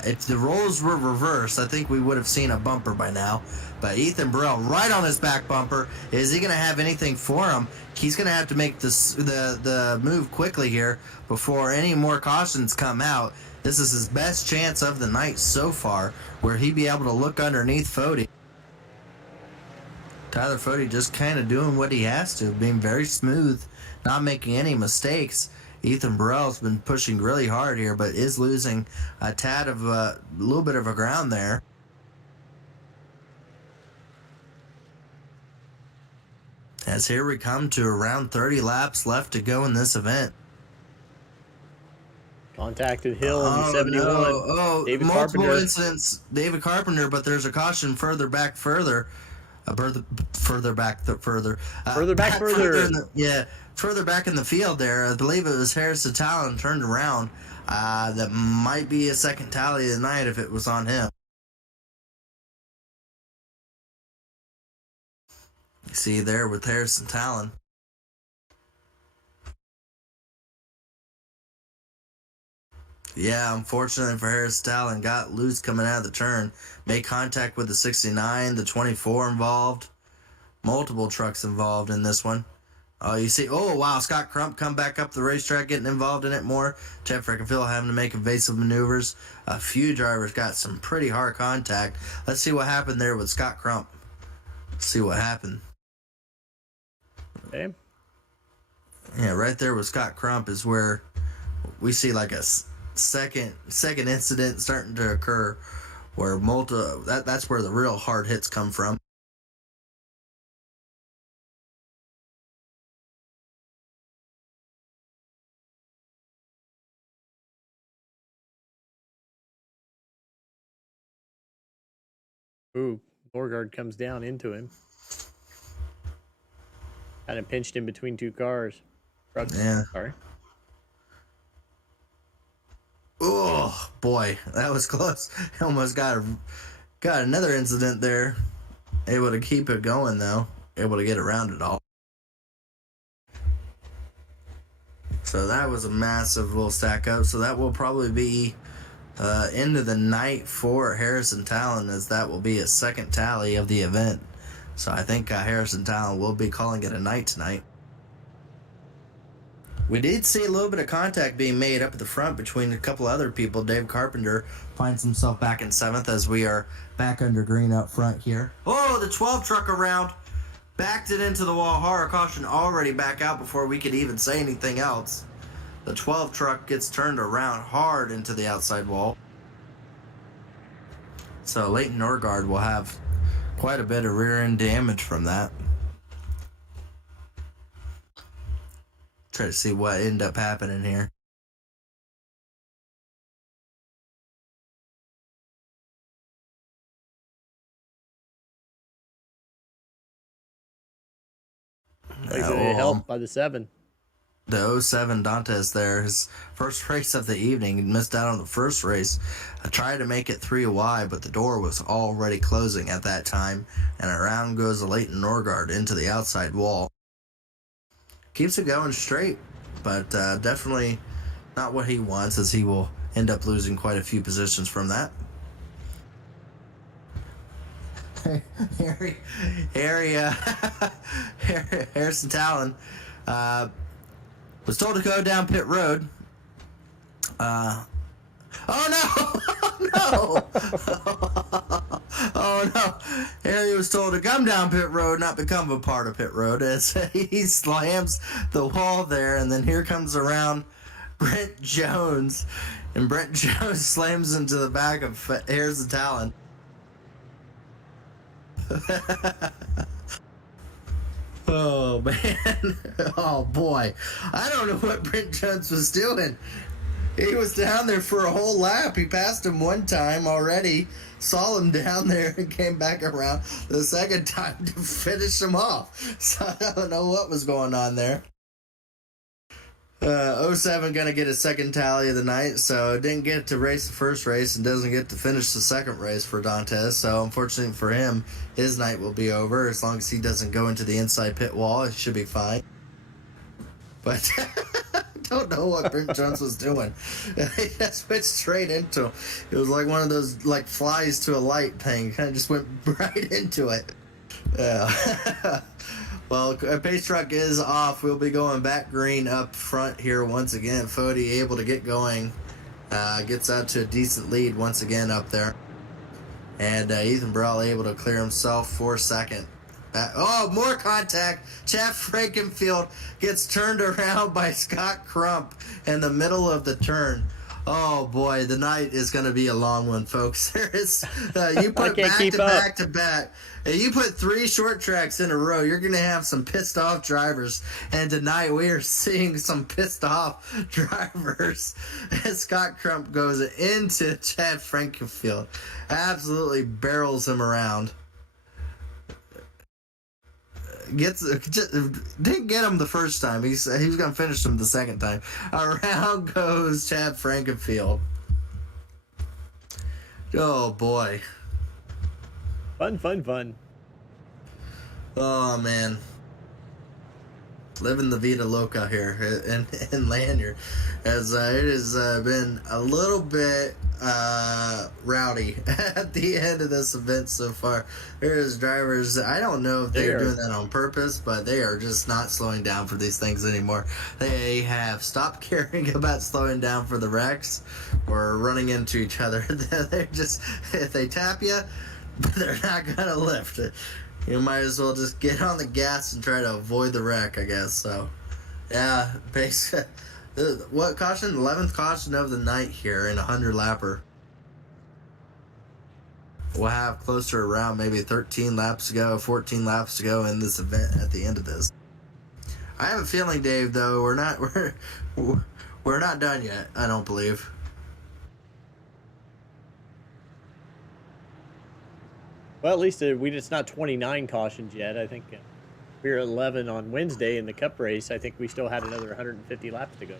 if the roles were reversed, I think we would have seen a bumper by now. But Ethan Burrell right on his back bumper. Is he going to have anything for him? He's going to have to make the move quickly here before any more cautions come out. This is his best chance of the night so far, where he'd be able to look underneath Fody. Tyler Fody just kind of doing what he has to, being very smooth, not making any mistakes. Ethan Burrell's been pushing really hard here, but is losing a tad of a little bit of a ground there. As here we come to around 30 laps left to go in this event. Contacted Hill in the 71. No. David Multiple Carpenter. incidents. David Carpenter, but there's a caution further back. Further back in the field there. I believe it was Harrison Talon turned around. That might be a second tally of the night if it was on him. You see there with Harrison Talon. Yeah, unfortunately for Harrison Talon, got loose coming out of the turn. Made contact with the 69, the 24 involved. Multiple trucks involved in this one. Oh, you see, oh, wow, Scott Crump come back up the racetrack, getting involved in it more. Jeff Frankenfield having to make evasive maneuvers. A few drivers got some pretty hard contact. Let's see what happened there with Scott Crump. Let's see what happened. Okay. Yeah, right there with Scott Crump is where we see like a second incident starting to occur, where that's where the real hard hits come from. Ooh, Norgard comes down into him. Kind of pinched in between two cars. Trucks. Yeah. Sorry. Oh boy, that was close. Almost got another incident there. Able to keep it going though. Able to get around it all. So that was a massive little stack up. So that will probably be end of the night for Harrison Talon, as that will be a second tally of the event. So I think Harrison Talon will be calling it a night tonight. We did see a little bit of contact being made up at the front between a couple other people. Dave Carpenter finds himself back in 7th as we are back under green up front here. Oh, the 12 truck around. Backed it into the wall hard. Caution already back out before we could even say anything else. The 12 truck gets turned around hard into the outside wall. So Leighton Norgard will have quite a bit of rear end damage from that. Try to see what ended up happening here. Helped by the 7. The 07 Dantes there, his first race of the evening. He missed out on the first race. I tried to make it 3 wide, but the door was already closing at that time. And around goes the Leighton Norgard into the outside wall. Keeps it going straight, but definitely not what he wants, as he will end up losing quite a few positions from that. Harrison Talon was told to go down pit road. Oh no! Oh no! Oh no! Harry was told to come down pit road, not become a part of pit road, as he slams the wall there, and then here comes around Brent Jones, and Brent Jones slams into the back of Harrison Talon. Oh man. Oh boy. I don't know what Brent Jones was doing. He was down there for a whole lap. He passed him one time already, saw him down there, and came back around the second time to finish him off. So I don't know what was going on there. 07 gonna get a second tally of the night, so didn't get to race the first race and doesn't get to finish the second race for Dantes. So unfortunately for him, his night will be over. As long as he doesn't go into the inside pit wall, it should be fine. But I don't know what Brent Jones was doing. He just went straight into him. It was like one of those like flies to a light thing. Kind of just went right into it. Yeah. Well, a pace truck is off. We'll be going back green up front here once again. Fody able to get going. Gets out to a decent lead once again up there. And Ethan Burrell able to clear himself for second. More contact. Chad Frankenfield gets turned around by Scott Crump in the middle of the turn. Oh boy, the night is going to be a long one, folks. There is you put back to back. You put 3 short tracks in a row, you're going to have some pissed off drivers. And tonight we are seeing some pissed off drivers. As Scott Crump goes into Chad Frankenfield, absolutely barrels him around. Didn't get him the first time. He was going to finish him the second time. Around goes Chad Frankenfield. Oh boy. Fun. Oh man. Living the Vida Loca here in Lanier, as it has been a little bit rowdy at the end of this event so far. There's drivers, I don't know if they're doing that on purpose, but they are just not slowing down for these things anymore. They have stopped caring about slowing down for the wrecks or running into each other. They're just, if they tap you, they're not going to lift it. You might as well just get on the gas and try to avoid the wreck, I guess. So, yeah, basically, what caution? 11th caution of the night here in a 100-lapper. We'll have close to around maybe 13 laps to go, 14 laps to go in this event at the end of this. I have a feeling, Dave, though, we're not done yet, I don't believe. Well, at least it's not 29 cautions yet. I think we were at 11 on Wednesday in the Cup race. I think we still had another 150 laps to go.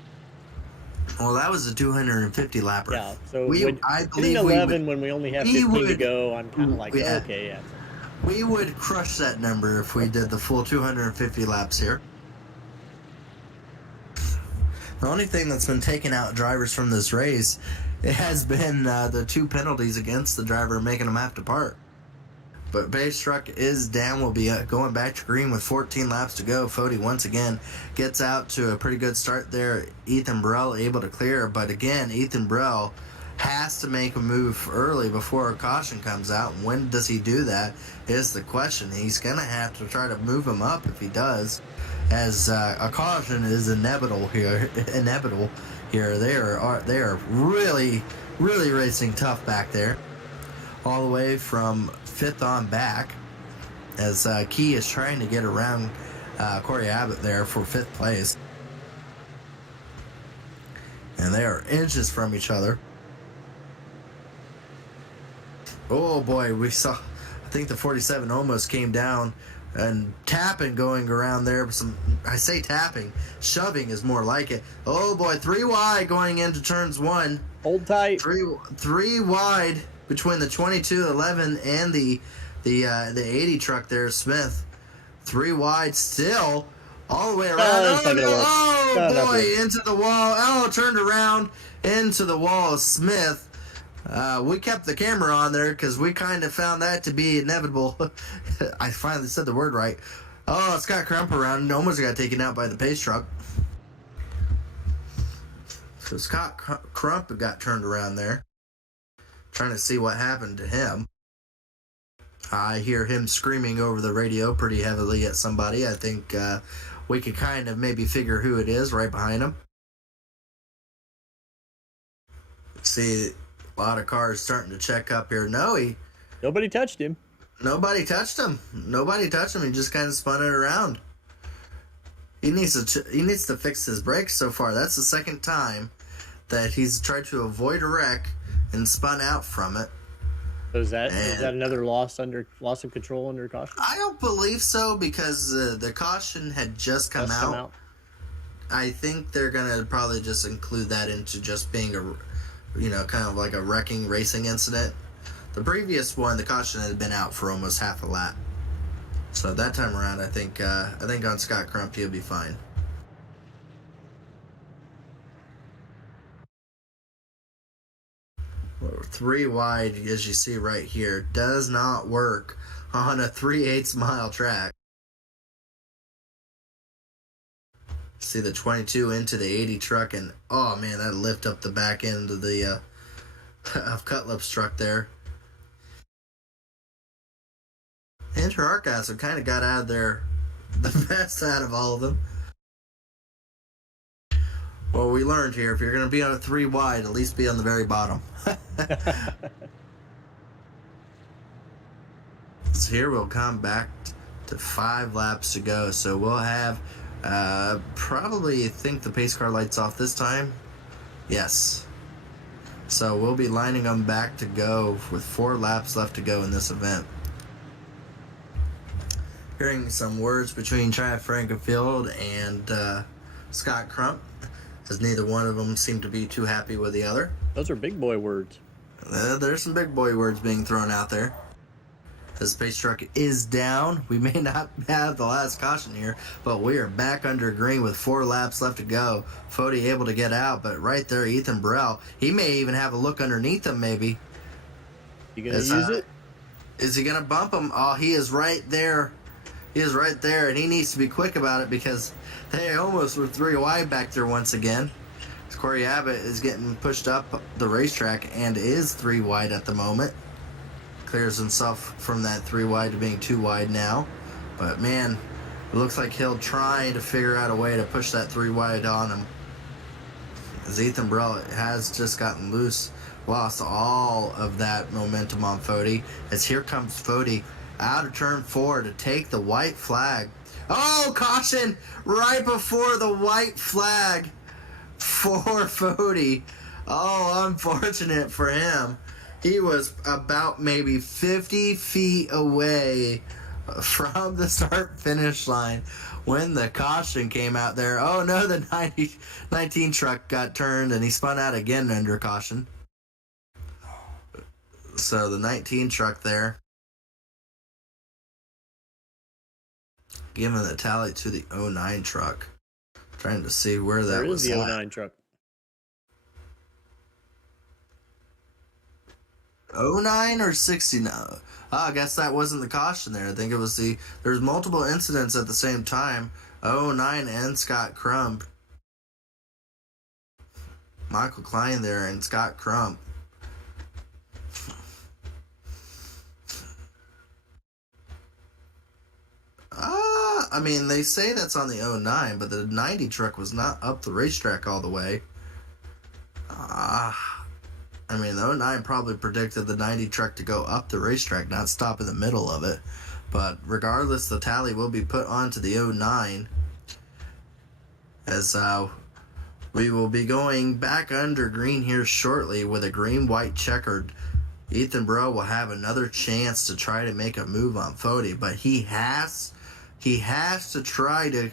Well, that was a 250 lapper. Yeah, so I believe 11 when we only have 15 to go, I'm kind of like, yeah, okay, yeah. We would crush that number if we did the full 250 laps here. The only thing that's been taking out drivers from this race, it has been the 2 penalties against the driver making them have to park. But base truck is down. We'll be going back to green with 14 laps to go. Fody once again gets out to a pretty good start there. Ethan Burrell able to clear, but again, Ethan Burrell has to make a move early before a caution comes out. When does he do that is the question. He's going to have to try to move him up if he does, as a caution is inevitable here. They are really racing tough back there, all the way from 5th on back, as Key is trying to get around Corey Abbott there for 5th place. And they are inches from each other. Oh boy, we saw, I think the 47 almost came down, and tapping going around there. I say tapping, shoving is more like it. Oh boy, 3 wide going into turns 1. Hold tight. Three wide between the 2211 and the 80 truck there, Smith. 3 wide still, all the way around. Boy, into the wall. Oh, turned around into the wall. Smith. We kept the camera on there because we kind of found that to be inevitable. I finally said the word right. Oh, Scott Crump around. Almost got taken out by the pace truck. So Scott Crump got turned around there. Trying to see what happened to him. I hear him screaming over the radio pretty heavily at somebody. I think we could kind of maybe figure who it is right behind him. See, a lot of cars starting to check up here. Nobody touched him. Nobody touched him. He just kind of spun it around. He needs to fix his brakes so far. That's the second time that he's tried to avoid a wreck and spun out from it. So is that another loss of control under caution? I don't believe so, because the caution had just come out. I think they're gonna probably just include that into just being kind of like a wrecking racing incident. The previous one, the caution had been out for almost half a lap. So that time around, I think on Scott Crump he'll be fine. Well, 3 wide, as you see right here, does not work on a 3/8 mile track. See the 22 into the 80 truck, and oh man, that lift up the back end of the of Cutlip's truck there. Enter Arcastle kind of got out of there the best out of all of them. Well, we learned here, if you're going to be on a 3 wide, at least be on the very bottom. So here we'll come back to 5 laps to go. So we'll have probably think the pace car lights off this time. Yes. So we'll be lining them back to go with 4 laps left to go in this event. Hearing some words between Chad Frankenfield and Scott Crump, as neither one of them seemed to be too happy with the other. Those are big boy words. There's some big boy words being thrown out there. The space truck is down. We may not have the last caution here, but we are back under green with 4 laps left to go. Fody able to get out, but right there, Ethan Burrell, he may even have a look underneath him, maybe. You gonna use it? Is he gonna bump him? Oh, he is right there. He is right there, and he needs to be quick about it, because they almost were 3 wide back there once again. Corey Abbott is getting pushed up the racetrack and is 3 wide at the moment. Clears himself from that 3 wide to being 2 wide now. But man, it looks like he'll try to figure out a way to push that 3 wide on him. As Ethan Burrell has just gotten loose, lost all of that momentum on Fody. As here comes Fody out of turn 4 to take the white flag. Oh, caution right before the white flag for Fody. Oh, unfortunate for him. He was about maybe 50 feet away from the start-finish line when the caution came out there. Oh no, the 19 truck got turned and he spun out again under caution. So the 19 truck there, giving the tally to the 09 truck. Trying to see where that was. Where is the 09 truck? 09 or 69? Oh, I guess that wasn't the caution there. I think it was there's multiple incidents at the same time. 09 and Scott Crump. Michael Klein there and Scott Crump. I mean, they say that's on the 09, but the 90 truck was not up the racetrack all the way. I mean, the 09 probably predicted the 90 truck to go up the racetrack, not stop in the middle of it. But regardless, the tally will be put onto the 09, as we will be going back under green here shortly with a green-white checkered. Ethan Burrell will have another chance to try to make a move on Fody, but he has to try to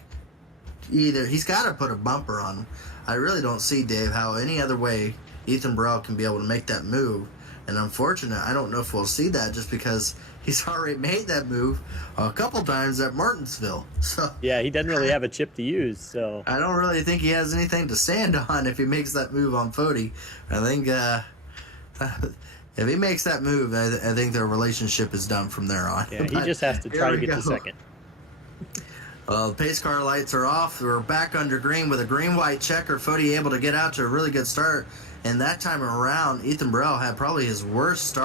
he's got to put a bumper on him. I really don't see, Dave, how any other way Ethan Burrell can be able to make that move. And unfortunate, I don't know if we'll see that, just because he's already made that move a couple times at Martinsville. So yeah, he doesn't really have a chip to use. So I don't really think he has anything to stand on if he makes that move on Fody. I think if he makes that move, I think their relationship is done from there on. Yeah, he just has to try to get to second. Well, the pace car lights are off. We're back under green with a green-white checker. Fody able to get out to a really good start. And that time around, Ethan Burrell had probably his worst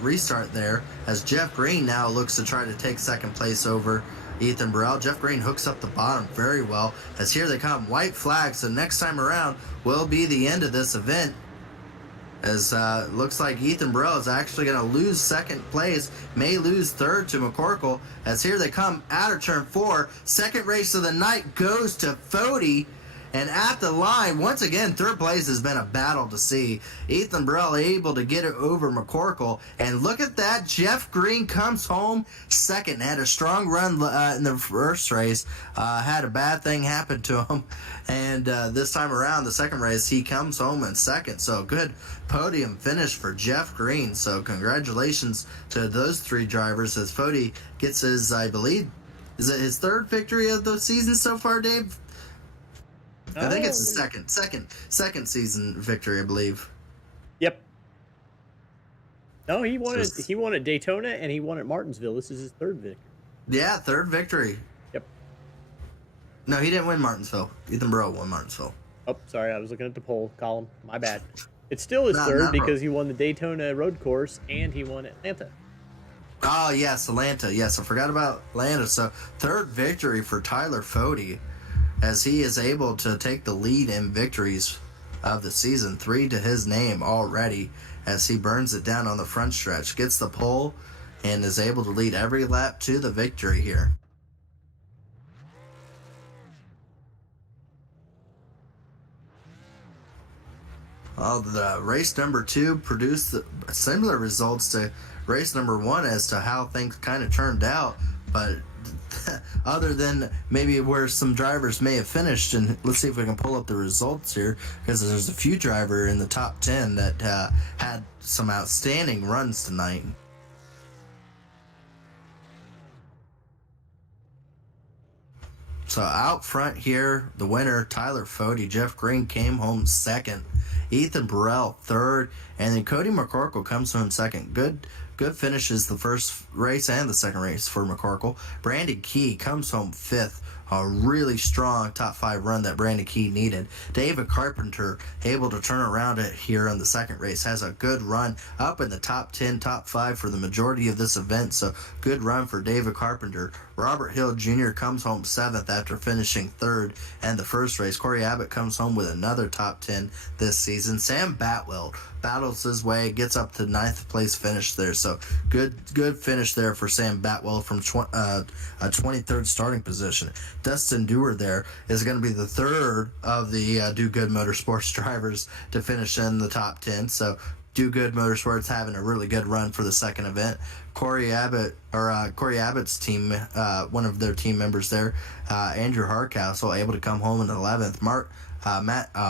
restart there, as Jeff Green now looks to try to take second place over Ethan Burrell. Jeff Green hooks up the bottom very well, as here they come. White flag, so next time around will be the end of this event. As looks like Ethan Burrell is actually going to lose second place, may lose third to McCorkle, as here they come out of turn 4. Second race of the night goes to Fody, And at the line, once again, third place has been a battle to see. Ethan Burrell able to get it over McCorkle. And look at that. Jeff Green comes home second. Had a strong run in the first race. Had a bad thing happen to him. And this time around, the second race, he comes home in second. So good podium finish for Jeff Green. So congratulations to those three drivers as Fody gets his, I believe, is it his third victory of the season so far, Dave? I think it's his second season victory, I believe. Yep. No, he won at Daytona and he won at Martinsville. This is his third victory. Yeah, third victory. Yep. No, he didn't win Martinsville. Ethan Burrell won Martinsville. Oh, sorry, I was looking at the poll column. My bad. It's still his third because he won the Daytona road course and he won Atlanta. Oh, yes, Atlanta. Yes, I forgot about Atlanta. So, third victory for Tyler Fody as he is able to take the lead in victories of the season. 3 to his name already as he burns it down on the front stretch. Gets the pole and is able to lead every lap to the victory here. The race number 2 produced similar results to race number 1 as to how things kind of turned out, but other than maybe where some drivers may have finished, and let's see if we can pull up the results here, because there's a few drivers in the top 10 that had some outstanding runs tonight. So out front here, the winner, Tyler Fody. Jeff Green came home second. Ethan Burrell third, and then Cody McCorkle comes home second. Good finishes the first race and the second race for McCorkle. Brandon Key comes home fifth. A really strong top 5 run that Brandon Key needed. David Carpenter able to turn around it here on the second race. Has a good run up in the top 10, top 5 for the majority of this event. So good run for David Carpenter. Robert Hill Jr. comes home 7th after finishing 3rd in the first race. Corey Abbott comes home with another top 10 this season. Sam Batwell battles his way, gets up to 9th place finish there. So good finish there for Sam Batwell from a 23rd starting position. Dustin Dewar there is going to be the third of the Do Good Motorsports drivers to finish in the top 10. So Do Good Motorsports having a really good run for the second event. Corey Abbott's team, one of their team members there, Andrew Hardcastle, able to come home in 11th.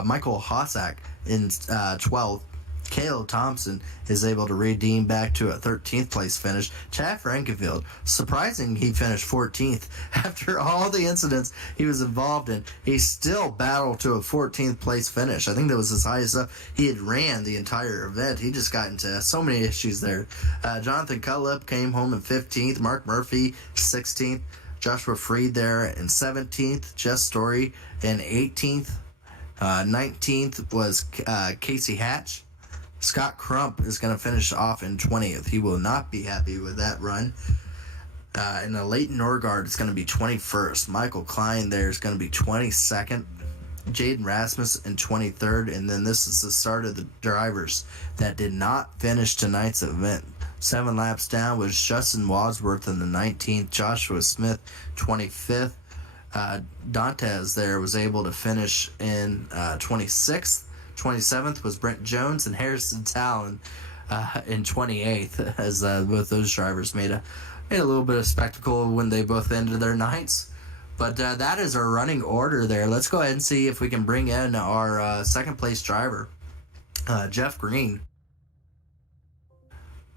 Michael Hossack in 12th. Caleb Thompson is able to redeem back to a 13th place finish. Chad Frankenfield, surprising he finished 14th. After all the incidents he was involved in, he still battled to a 14th place finish. I think that was his highest up he had ran the entire event. He just got into so many issues there. Jonathan Cullip came home in 15th. Mark Murphy, 16th. Joshua Freed there in 17th. Jess Story in 18th. 19th was Casey Hatch. Scott Crump is going to finish off in 20th. He will not be happy with that run. And Leighton Norgard is going to be 21st. Michael Klein there is going to be 22nd. Jaden Rasmus in 23rd. And then this is the start of the drivers that did not finish tonight's event. 7 laps down was Justin Wadsworth in the 19th. Joshua Smith, 25th. Dantes there was able to finish in 26th. 27th was Brent Jones, and Harrison Talon in 28th, as both those drivers made a little bit of spectacle when they both ended their nights. But that is our running order there. Let's go ahead and see if we can bring in our second place driver, Jeff Green.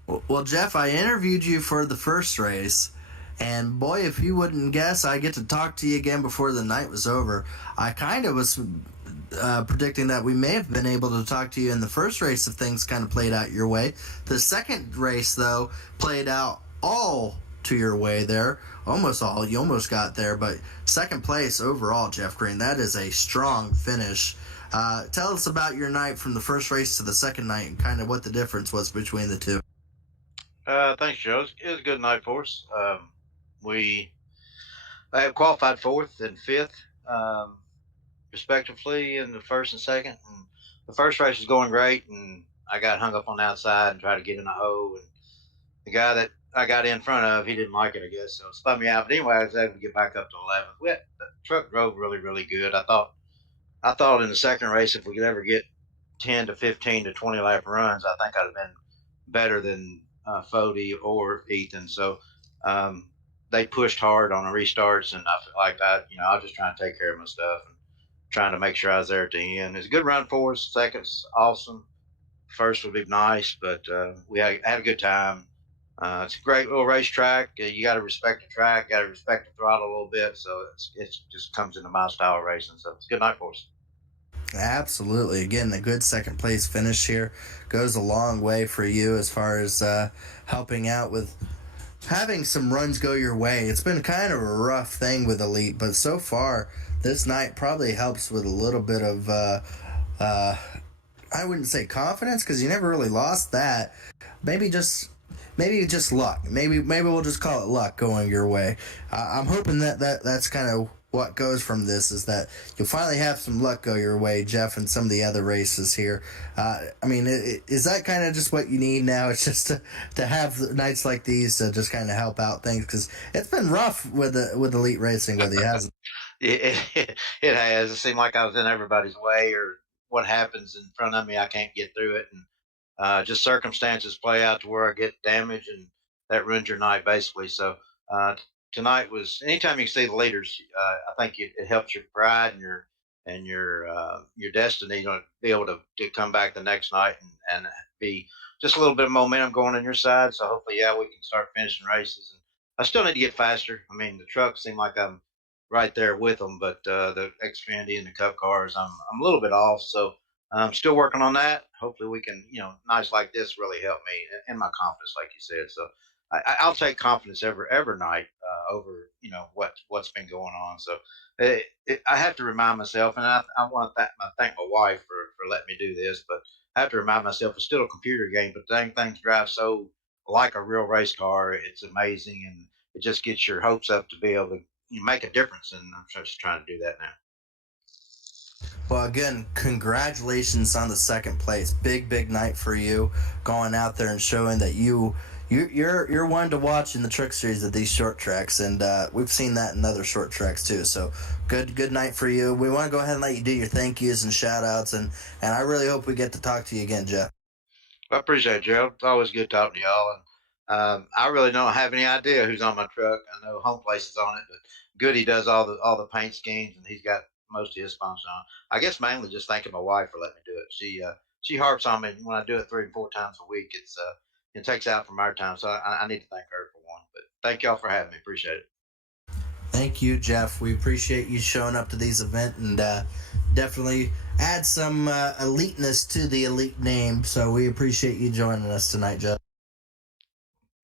Well, Jeff, I interviewed you for the first race, and boy, if you wouldn't guess, I get to talk to you again before the night was over. I kind of was predicting that we may have been able to talk to you in the first race if things kind of played out your way. The second race, though, played out all to your way there. Almost all. You almost got there, but second place overall, Jeff Green. That is a strong finish. Tell us about your night from the first race to the second night and kind of what the difference was between the two. Thanks, Joe. It was a good night for us. I have qualified 4th and 5th. Respectively in the first and second. And the first race was going great, and I got hung up on the outside and tried to get in a hole. And the guy that I got in front of, he didn't like it, I guess, so it spun me out. But anyway, I was able to get back up to 11th. The truck drove really, really good. I thought I thought in the second race, if we could ever get 10 to 15 to 20 lap runs, I think I'd have been better than Fody or Ethan. So they pushed hard on the restarts, and I feel like I was just trying to take care of my stuff and trying to make sure I was there at the end. It's a good run for us. Second's awesome. First would be nice, but we had a good time. It's a great little racetrack. You got to respect the track, got to respect the throttle a little bit. So it just comes into my style of racing. So it's a good night for us. Absolutely. Again, a good second place finish here goes a long way for you as far as helping out with having some runs go your way. It's been kind of a rough thing with Elite, but so far this night probably helps with a little bit of I wouldn't say confidence, because you never really lost that. Maybe just luck. Maybe we'll just call it luck going your way. I'm hoping that's kind of what goes from this, is that you'll finally have some luck go your way, Jeff, and some of the other races here. Is that kind of just what you need now? It's just to have nights like these to just kind of help out things, because it's been rough with elite racing with you, hasn't It has. It seemed like I was in everybody's way, or what happens in front of me, I can't get through it, and just circumstances play out to where I get damaged, and that ruins your night basically. So uh, tonight was, anytime you see the leaders, I think it helps your pride and your destiny to be able to come back the next night and be just a little bit of momentum going on your side. So hopefully, yeah, we can start finishing races. And I still need to get faster. I mean, the trucks seem like I'm right there with them, but the Xfinity and the Cup cars, I'm a little bit off. So I'm still working on that. Hopefully, we can, nights like this really help me and my confidence, like you said. So I'll take confidence every night over what's been going on. So I have to remind myself, and I want to thank my wife for letting me do this, but I have to remind myself it's still a computer game, but dang things drive so like a real race car. It's amazing, and it just gets your hopes up to be able to make a difference. And I'm just trying to do that now. Well, again, congratulations on the second place. Big night for you, going out there and showing that you're one to watch in the truck series of these short tracks, and we've seen that in other short tracks too. So good night for you. We want to go ahead and let you do your thank yous and shout outs, and I really hope we get to talk to you again, Jeff. I appreciate it, Gerald. It's always good talking to y'all. And I really don't have any idea who's on my truck. I know Home Place is on it, but Goody does all the paint schemes, and he's got most of his sponsors on. I guess mainly just thanking my wife for letting me do it. She harps on me when I do it 3 and 4 times a week. It takes out from our time, so I need to thank her for one. But thank y'all for having me. Appreciate it. Thank you, Jeff. We appreciate you showing up to these events, and definitely add some eliteness to the elite name. So we appreciate you joining us tonight, Jeff.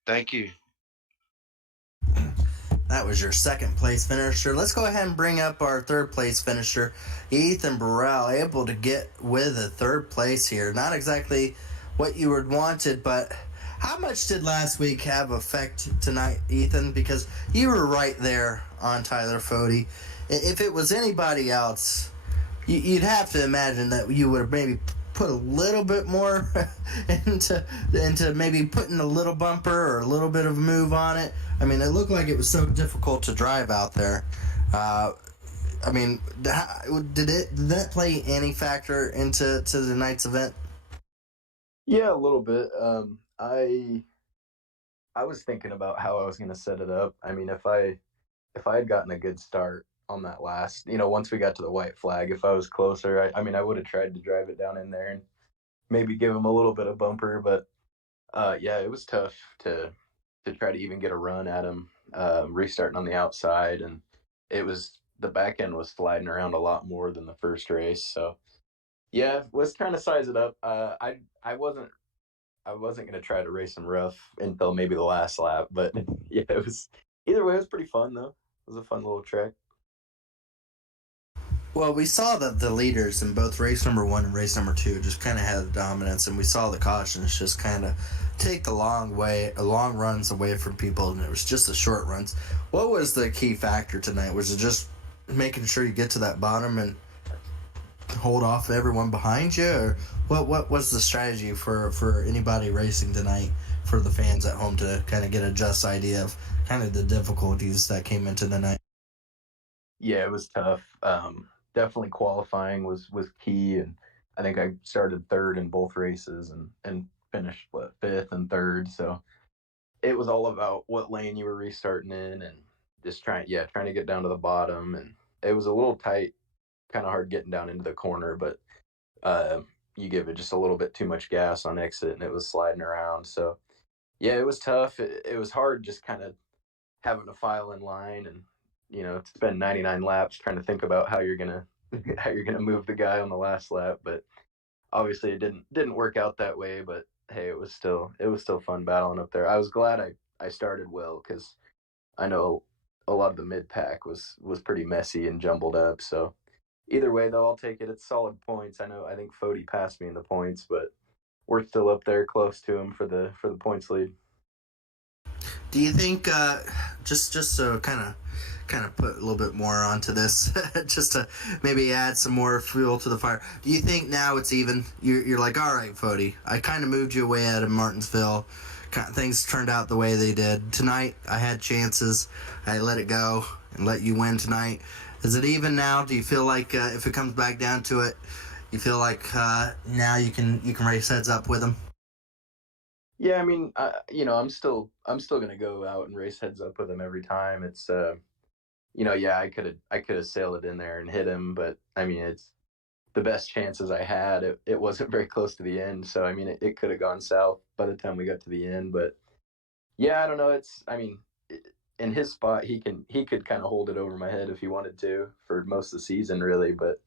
Thank you. That was your second place finisher. Let's go ahead and bring up our third place finisher, Ethan Burrell, able to get with a third place here. Not exactly what you would wanted, but how much did last week have effect tonight, Ethan? Because you were right there on Tyler Fody. If it was anybody else, you'd have to imagine that you would have maybe put a little bit more into maybe putting a little bumper or a little bit of move on it. I mean, it looked like it was so difficult to drive out there. Did that play any factor into the night's event? Yeah, a little bit. I was thinking about how I was going to set it up. I mean, if I had gotten a good start on that last, once we got to the white flag, if I was closer, I would have tried to drive it down in there and maybe give him a little bit of bumper. But yeah, it was tough to try to even get a run at him, restarting on the outside, and the back end was sliding around a lot more than the first race. So yeah, was trying to size it up. I wasn't going to try to race him rough until maybe the last lap, but yeah, it was, either way, it was pretty fun though. It was a fun little track. Well, we saw that the leaders in both race number 1 and race number 2 just kind of had the dominance, and we saw the cautions just kind of take the long runs away from people, and it was just the short runs. What was the key factor tonight? Was it just making sure you get to that bottom and hold off everyone behind you, or what was the strategy for anybody racing tonight, for the fans at home to kind of get a just idea of kind of the difficulties that came into the night? Yeah, it was tough. definitely qualifying was key, and I think I started third in both races and finished fifth and third. So it was all about what lane you were restarting in and just trying to get down to the bottom. And it was a little tight, kind of hard getting down into the corner, but uh, you give it just a little bit too much gas on exit and it was sliding around. So yeah, it was tough. It was hard just kind of having to file in line and spend 99 laps trying to think about how you're gonna how you're gonna move the guy on the last lap. But obviously it didn't work out that way. But hey, it was still fun battling up there. I was glad I started well because I know a lot of the mid pack was pretty messy and jumbled up. So either way though, I'll take it. It's solid points. I think Fody passed me in the points, but we're still up there close to him for the points lead. Do you think just so kind of put a little bit more onto this, just to maybe add some more fuel to the fire? Do you think now it's even? You're like, all right, Fody, I kind of moved you away out of Martinsville. Things turned out the way they did tonight. I had chances. I let it go and let you win tonight. Is it even now? Do you feel like if it comes back down to it, you feel like now you can race heads up with him? Yeah, I mean, I'm still gonna go out and race heads up with him every time. It's yeah, I could have sailed it in there and hit him, but I mean, it's the best chances I had. It wasn't very close to the end, so I mean, it could have gone south by the time we got to the end. But yeah, I don't know. In his spot, he could kind of hold it over my head if he wanted to for most of the season, really. But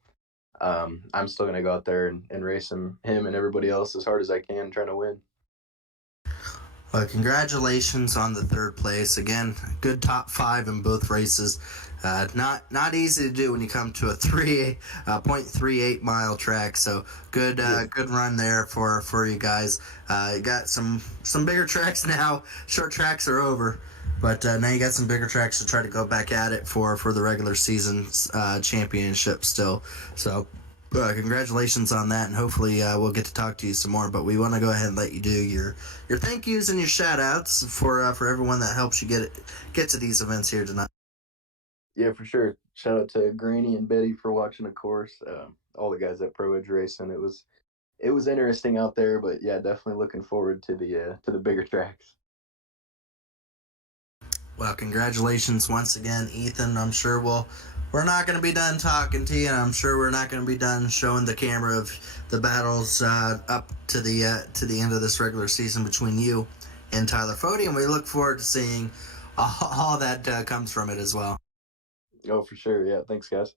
I'm still gonna go out there and race him and everybody else as hard as I can, trying to win. Well, congratulations on the third place. Again, good top five in both races. Not easy to do when you come to a 0.38 mile track. So good good run there for you guys. You got some bigger tracks now. Short tracks are over, but now you got some bigger tracks to try to go back at it for the regular season championship still. So congratulations on that, and hopefully we'll get to talk to you some more. But we want to go ahead and let you do your thank yous and your shout outs for everyone that helps you get to these events here tonight. Yeah, for sure. Shout out to Granny and Betty for watching, of course. All the guys at Pro Edge Racing. It was interesting out there, but yeah, definitely looking forward to the bigger tracks. Well, congratulations once again, Ethan. I'm sure we're not going to be done talking to you, and I'm sure we're not going to be done showing the camera of the battles up to the end of this regular season between you and Tyler Fody, and we look forward to seeing all that comes from it as well. Oh, for sure. Yeah, thanks, guys.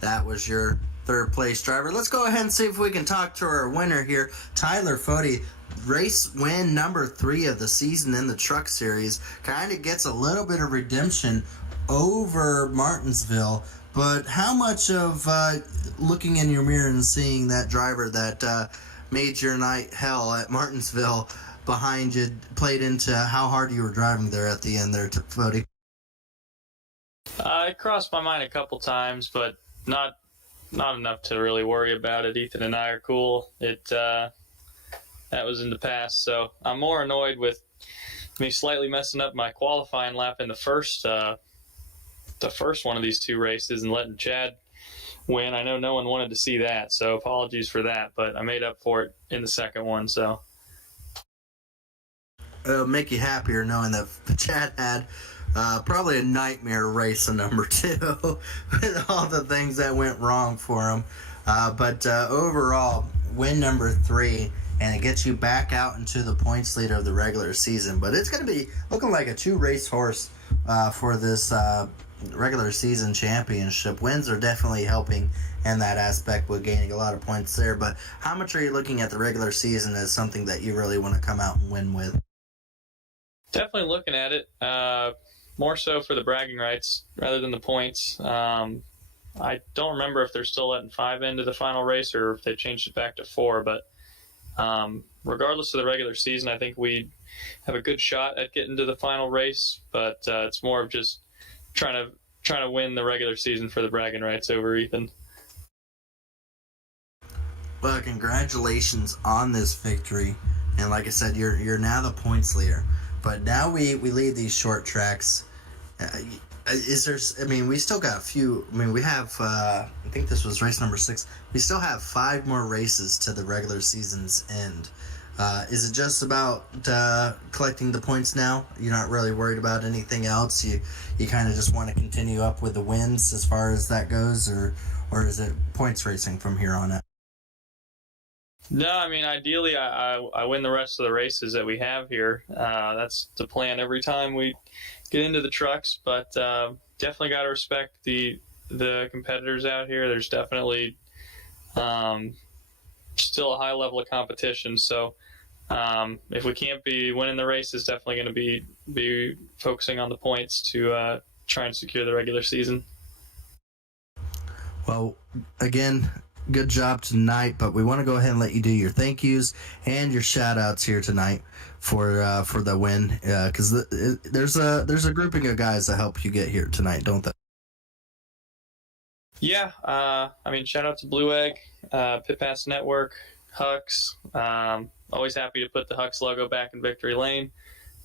That was your third place driver. Let's go ahead and see if we can talk to our winner here, Tyler Fody. Race win number 3 of the season in the Truck Series. Kind of gets a little bit of redemption over Martinsville, but how much of looking in your mirror and seeing that driver that made your night hell at Martinsville behind you played into how hard you were driving there at the end there, Fody? It crossed my mind a couple times, but not enough to really worry about it. Ethan and I are cool. That was in the past, so I'm more annoyed with me slightly messing up my qualifying lap in the first one of these 2 races and letting Chad win. I know no one wanted to see that, so apologies for that, but I made up for it in the second one. So it'll make you happier knowing that Chad had probably a nightmare race in number 2 with all the things that went wrong for him. But overall, win number 3, and it gets you back out into the points leader of the regular season. But it's going to be looking like a 2-race horse for this regular season championship. Wins are definitely helping in that aspect with gaining a lot of points there. But how much are you looking at the regular season as something that you really want to come out and win with? Definitely looking at it. More so for the bragging rights rather than the points. I don't remember if they're still letting 5 into the final race or if they changed it back to 4, but regardless of the regular season, I think we have a good shot at getting to the final race, but it's more of just trying to win the regular season for the bragging rights over Ethan. Well, congratulations on this victory, and like I said, you're now the points leader. But now we leave these short tracks. Is there? I mean, we still got a few. I mean, we have. I think this was race number 6. We still have 5 more races to the regular season's end. Is it just about collecting the points now? You're not really worried about anything else. You kind of just want to continue up with the wins as far as that goes, or is it points racing from here on out? No, I mean, ideally, I win the rest of the races that we have here. That's the plan every time we get into the trucks. But definitely got to respect the competitors out here. There's definitely still a high level of competition. So if we can't be winning the race, it's definitely going to be focusing on the points to try and secure the regular season. Well, again, good job tonight, but we want to go ahead and let you do your thank yous and your shout outs here tonight for the win, because there's a grouping of guys that help you get here tonight, don't they? Yeah, I mean, shout out to Blue Egg, Pit Pass Network, Hux. Always happy to put the Hux logo back in Victory Lane.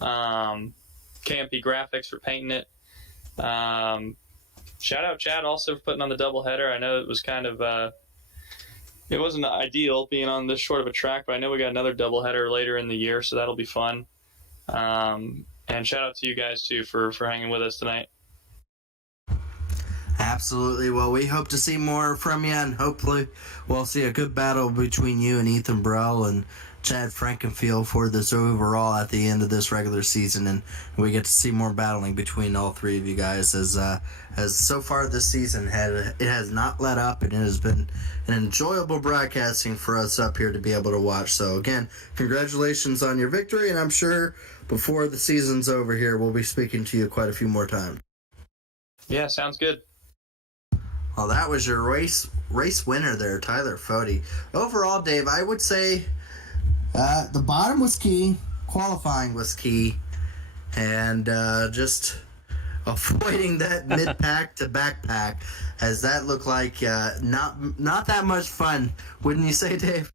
KMP Graphics for painting it. Shout out Chad also for putting on the doubleheader. I know it was kind of it wasn't ideal being on this short of a track, but I know we got another doubleheader later in the year, so that'll be fun. And shout out to you guys too for hanging with us tonight. Absolutely. Well, we hope to see more from you, and hopefully we'll see a good battle between you and Ethan Burrell and Chad Frankenfield for this overall at the end of this regular season, and we get to see more battling between all 3 of you guys as so far this season it has not let up, and it has been an enjoyable broadcasting for us up here to be able to watch. So again, congratulations on your victory, and I'm sure before the season's over here we'll be speaking to you quite a few more times. Yeah, sounds good. Well, that was your race winner there, Tyler Fody. Overall, Dave, I would say the bottom was key, qualifying was key, and just avoiding that mid-pack to backpack, as that looked like not that much fun, wouldn't you say, Dave?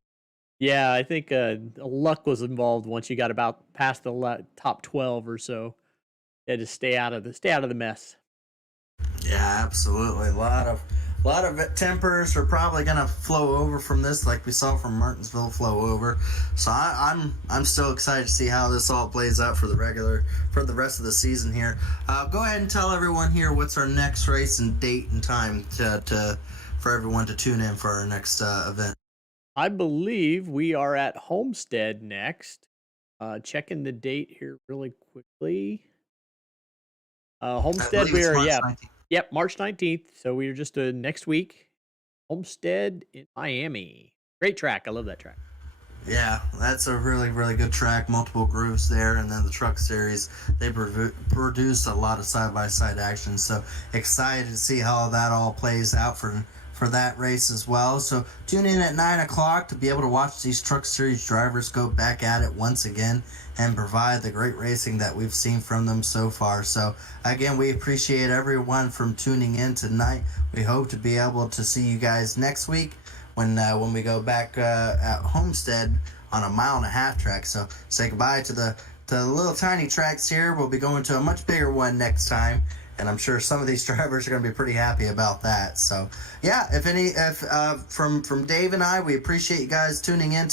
Yeah, I think luck was involved once you got about past the top 12 or so. You had to stay out of the mess. Yeah, absolutely. A lot of tempers are probably gonna flow over from this, like we saw from Martinsville flow over. So I'm still excited to see how this all plays out for the rest of the season here. Go ahead and tell everyone here what's our next race and date and time for everyone to tune in for our next event. I believe we are at Homestead next. Checking the date here really quickly. Homestead, we are, yeah. 19th. Yep, March 19th. So we are just next week. Homestead in Miami. Great track. I love that track. Yeah, that's a really, really good track. Multiple grooves there. And then the Truck Series, they produce a lot of side-by-side action. So excited to see how that all plays out for that race as well. So tune in at 9 o'clock to be able to watch these Truck Series drivers go back at it once again and provide the great racing that we've seen from them so far. So again, we appreciate everyone from tuning in tonight. We hope to be able to see you guys next week when we go back at Homestead on a 1.5-mile track. So say goodbye to the little tiny tracks here. We'll be going to a much bigger one next time, and I'm sure some of these drivers are going to be pretty happy about that. So yeah, if from Dave and I, we appreciate you guys tuning in